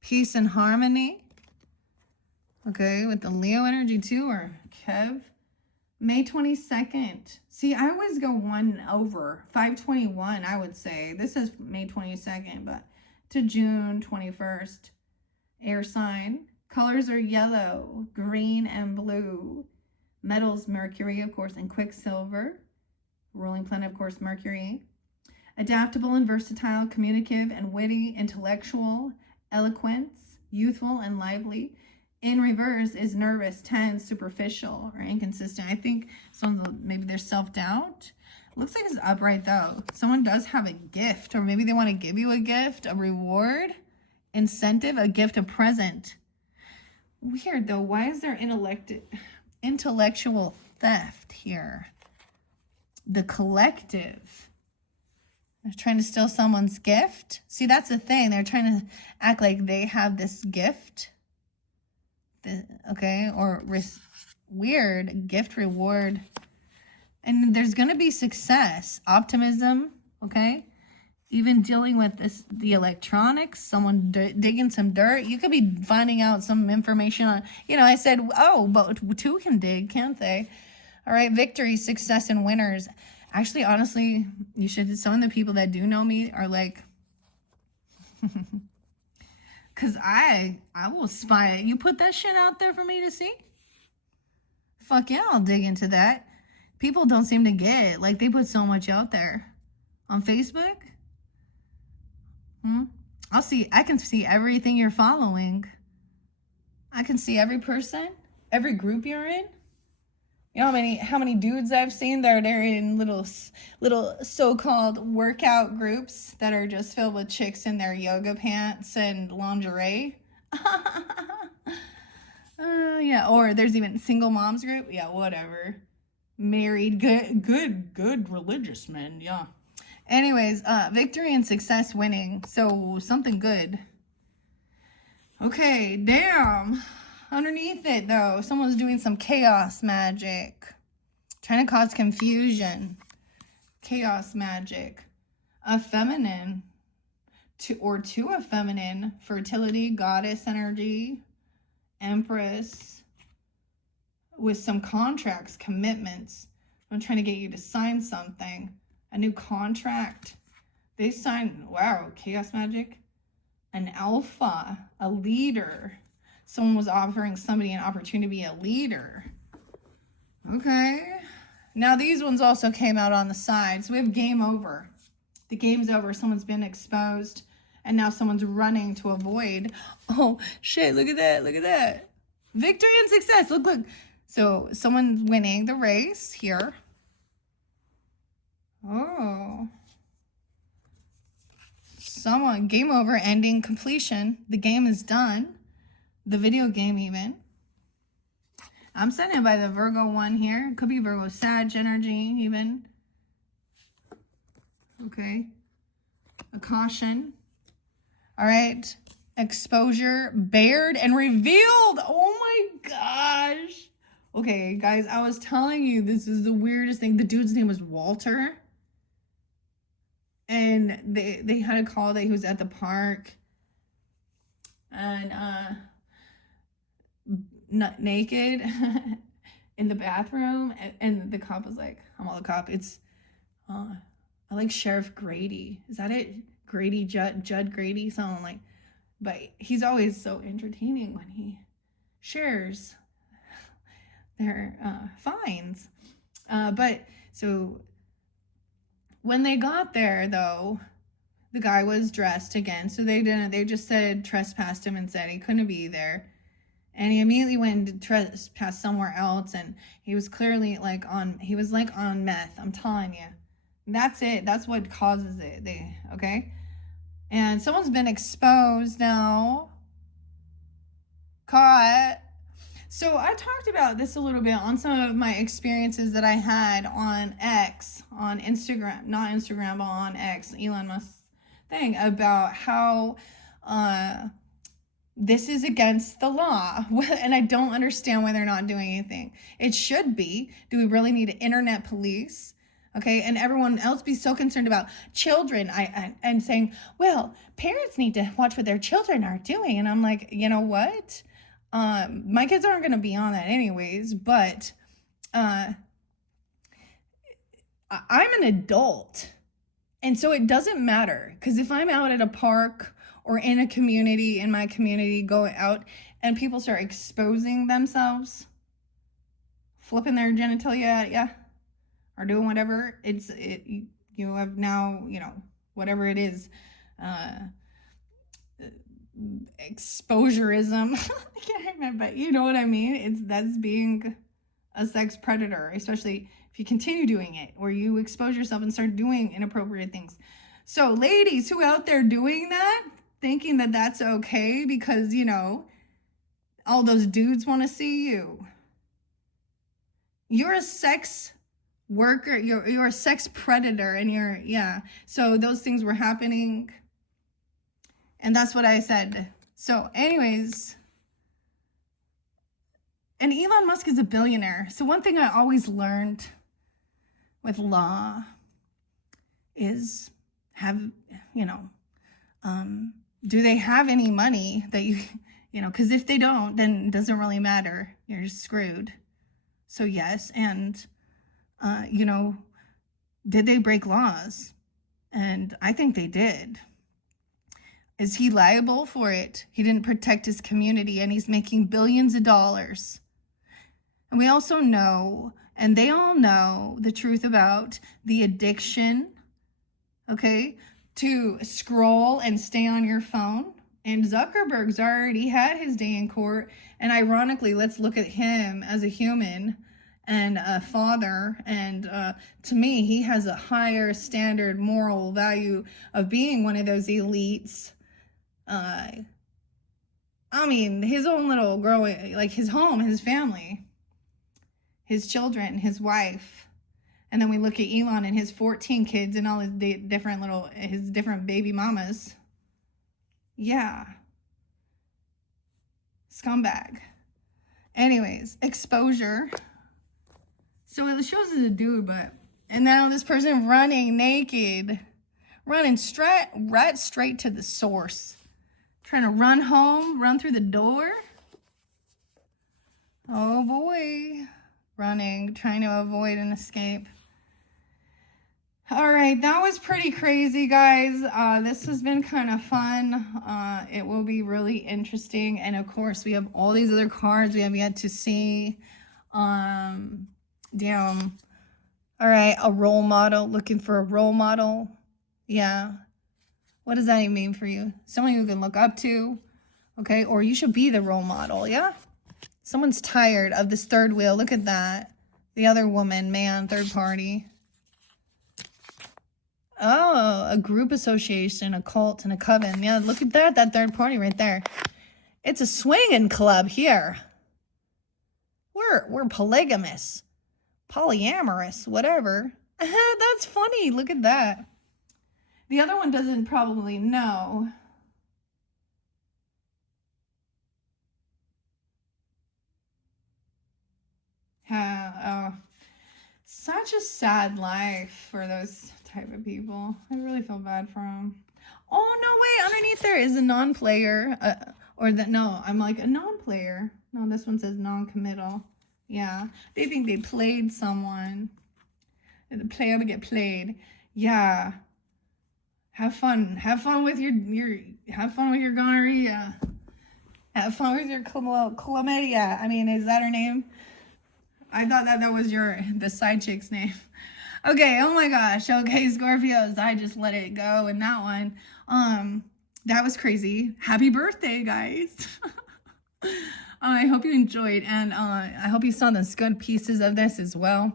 Peace and harmony. Okay, with the Leo energy too, or Kev. May 22nd. See, I always go 1 over. 5/21, I would say. This is May 22nd, but to June 21st. Air sign. Colors are yellow, green, and blue. Metals, Mercury, of course, and Quicksilver. Ruling planet, of course, Mercury. Adaptable and versatile, communicative and witty, intellectual, eloquence, youthful and lively. In reverse is nervous, tense, superficial, or inconsistent. I think maybe there's self-doubt. Looks like it's upright though. Someone does have a gift, or maybe they want to give you a gift, a reward, incentive, a gift, a present. Weird though. Why is there intellectual theft here? The collective. They're trying to steal someone's gift. See, that's the thing. They're trying to act like they have this gift. Okay, or weird gift, reward. And there's going to be success, optimism, okay? Even dealing with the electronics, someone digging some dirt. You could be finding out some information on, I said, oh, but two can dig, can't they? All right, victory, success, and winners. Actually, honestly, some of the people that do know me are like, because I will spy it. You put that shit out there for me to see? Fuck yeah, I'll dig into that. People don't seem to get it. Like, they put so much out there. On Facebook? I can see everything you're following. I can see every person, every group you're in. You know how many dudes I've seen that are in little so-called workout groups that are just filled with chicks in their yoga pants and lingerie. Yeah, or there's even single moms group. Yeah, whatever. Married, good religious men. Yeah. Anyways, victory and success, winning. So something good. Okay, damn. Underneath it, though, someone's doing some chaos magic. Trying to cause confusion. Chaos magic. A feminine. To a feminine. Fertility, goddess energy. Empress. With some contracts, commitments. I'm trying to get you to sign something. A new contract. They sign, wow, chaos magic. An alpha. A leader. Someone was offering somebody an opportunity to be a leader. Okay. Now these ones also came out on the side. So we have game over. The game's over. Someone's been exposed. And now someone's running to avoid. Oh, shit. Look at that. Look at that. Victory and success. Look. So someone's winning the race here. Oh. Game over, ending, completion. The game is done. The video game even. I'm sending by the Virgo one here. It could be Virgo Sag energy even. Okay. A caution. All right. Exposure, bared and revealed. Oh my gosh. Okay, guys, I was telling you this is the weirdest thing. The dude's name was Walter. And they had a call that he was at the park. And not naked in the bathroom, and the cop was like, I'm all the cop. It's I like Sheriff Grady. Is that it? Grady, Judd Grady, something like. But he's always so entertaining when he shares their finds. But so when they got there, though, the guy was dressed again, so they just said trespassed him and said he couldn't be there. And he immediately went and trespassed somewhere else, and he was clearly on meth. I'm telling you. That's it. That's what causes it. Okay? And someone's been exposed now. Caught. So I talked about this a little bit on some of my experiences that I had on X, on Instagram, not Instagram, but on X, Elon Musk's thing, about how This is against the law. And I don't understand why they're not doing anything. It should be. Do we really need internet police? Okay, and everyone else be so concerned about children and saying, well, parents need to watch what their children are doing. And I'm like, you know what? My kids aren't going to be on that anyways, but I'm an adult. And so it doesn't matter, because if I'm out at a park or in a community, in my community, going out and people start exposing themselves, flipping their genitalia, yeah, or doing whatever, you have now, whatever it is, exposurism. I can't remember, but you know what I mean? That's being a sex predator, especially if you continue doing it, or you expose yourself and start doing inappropriate things. So ladies who out there doing that, thinking that that's okay because, all those dudes want to see you. You're a sex worker, you're a sex predator, and so those things were happening, and that's what I said. So anyways, and Elon Musk is a billionaire. So one thing I always learned with law is do they have any money that because if they don't, then it doesn't really matter. You're screwed. So yes, and did they break laws? And I think they did. Is he liable for it? He didn't protect his community, and he's making billions of dollars. And we also know, and they all know, the truth about the addiction, okay, to scroll and stay on your phone. And Zuckerberg's already had his day in court. And ironically, let's look at him as a human and a father. And to me, he has a higher standard moral value of being one of those elites. His own little growing, like his home, his family, his children, his wife. And then we look at Elon and his 14 kids and all his different baby mamas. Yeah. Scumbag. Anyways, exposure. So it shows as a dude, and now this person running naked, running right straight to the source. Trying to run home, run through the door. Oh boy. Running, trying to avoid an escape. All right, that was pretty crazy, guys. This has been kind of fun. It will be really interesting. And of course, we have all these other cards we have yet to see. Damn. All right, a role model, looking for a role model. Yeah. What does that even mean for you? Someone you can look up to, okay? Or you should be the role model, yeah? Someone's tired of this third wheel. Look at that. The other woman, man, third party. Oh, a group association, a cult, and a coven. Yeah, look at that third party right there. It's a swinging club here. We're polygamous, polyamorous, whatever. That's funny. Look at that. The other one doesn't probably know. Such a sad life for those type of people. I really feel bad for them. Oh, no, wait. Underneath there is a non-player. I'm like a non-player. No, this one says non-committal. Yeah. They think they played someone. The player would get played. Yeah. Have fun. Have fun with your gonorrhea. Have fun with your chlamydia. I mean, is that her name? I thought that was the side chick's name. Okay, oh my gosh. Okay, Scorpios, I just let it go in that one. That was crazy. Happy birthday, guys. I hope you enjoyed, and I hope you saw the good pieces of this as well.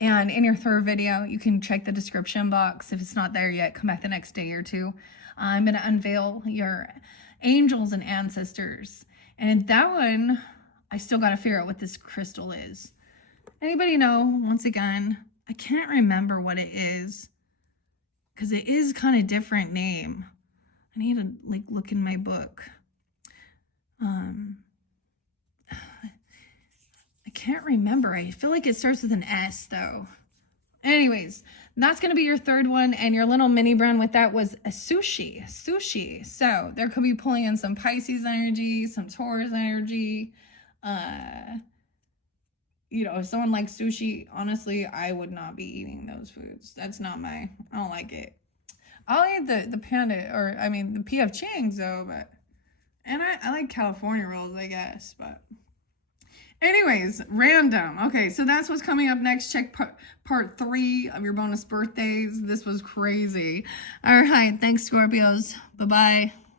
And in your third video, you can check the description box. If it's not there yet, come back the next day or two. I'm going to unveil your angels and ancestors. And in that one, I still got to figure out what this crystal is. Anybody know? Once again, I can't remember what it is, because it is kind of different name. need to like look in my book. I can't remember. I feel like it starts with an S though. Anyways, that's going to be your third one. And your little mini brand with that was a sushi. So there could be pulling in some Pisces energy, some Taurus energy. You know, if someone likes sushi, honestly, I would not be eating those foods. That's not I don't like it. I'll eat the panda, or I mean the PF Chang's though, but, and I like California rolls, I guess, but anyways, random. Okay, so that's what's coming up next. Check part 3 of your bonus birthdays. This was crazy. All right, thanks, Scorpios. Bye-bye.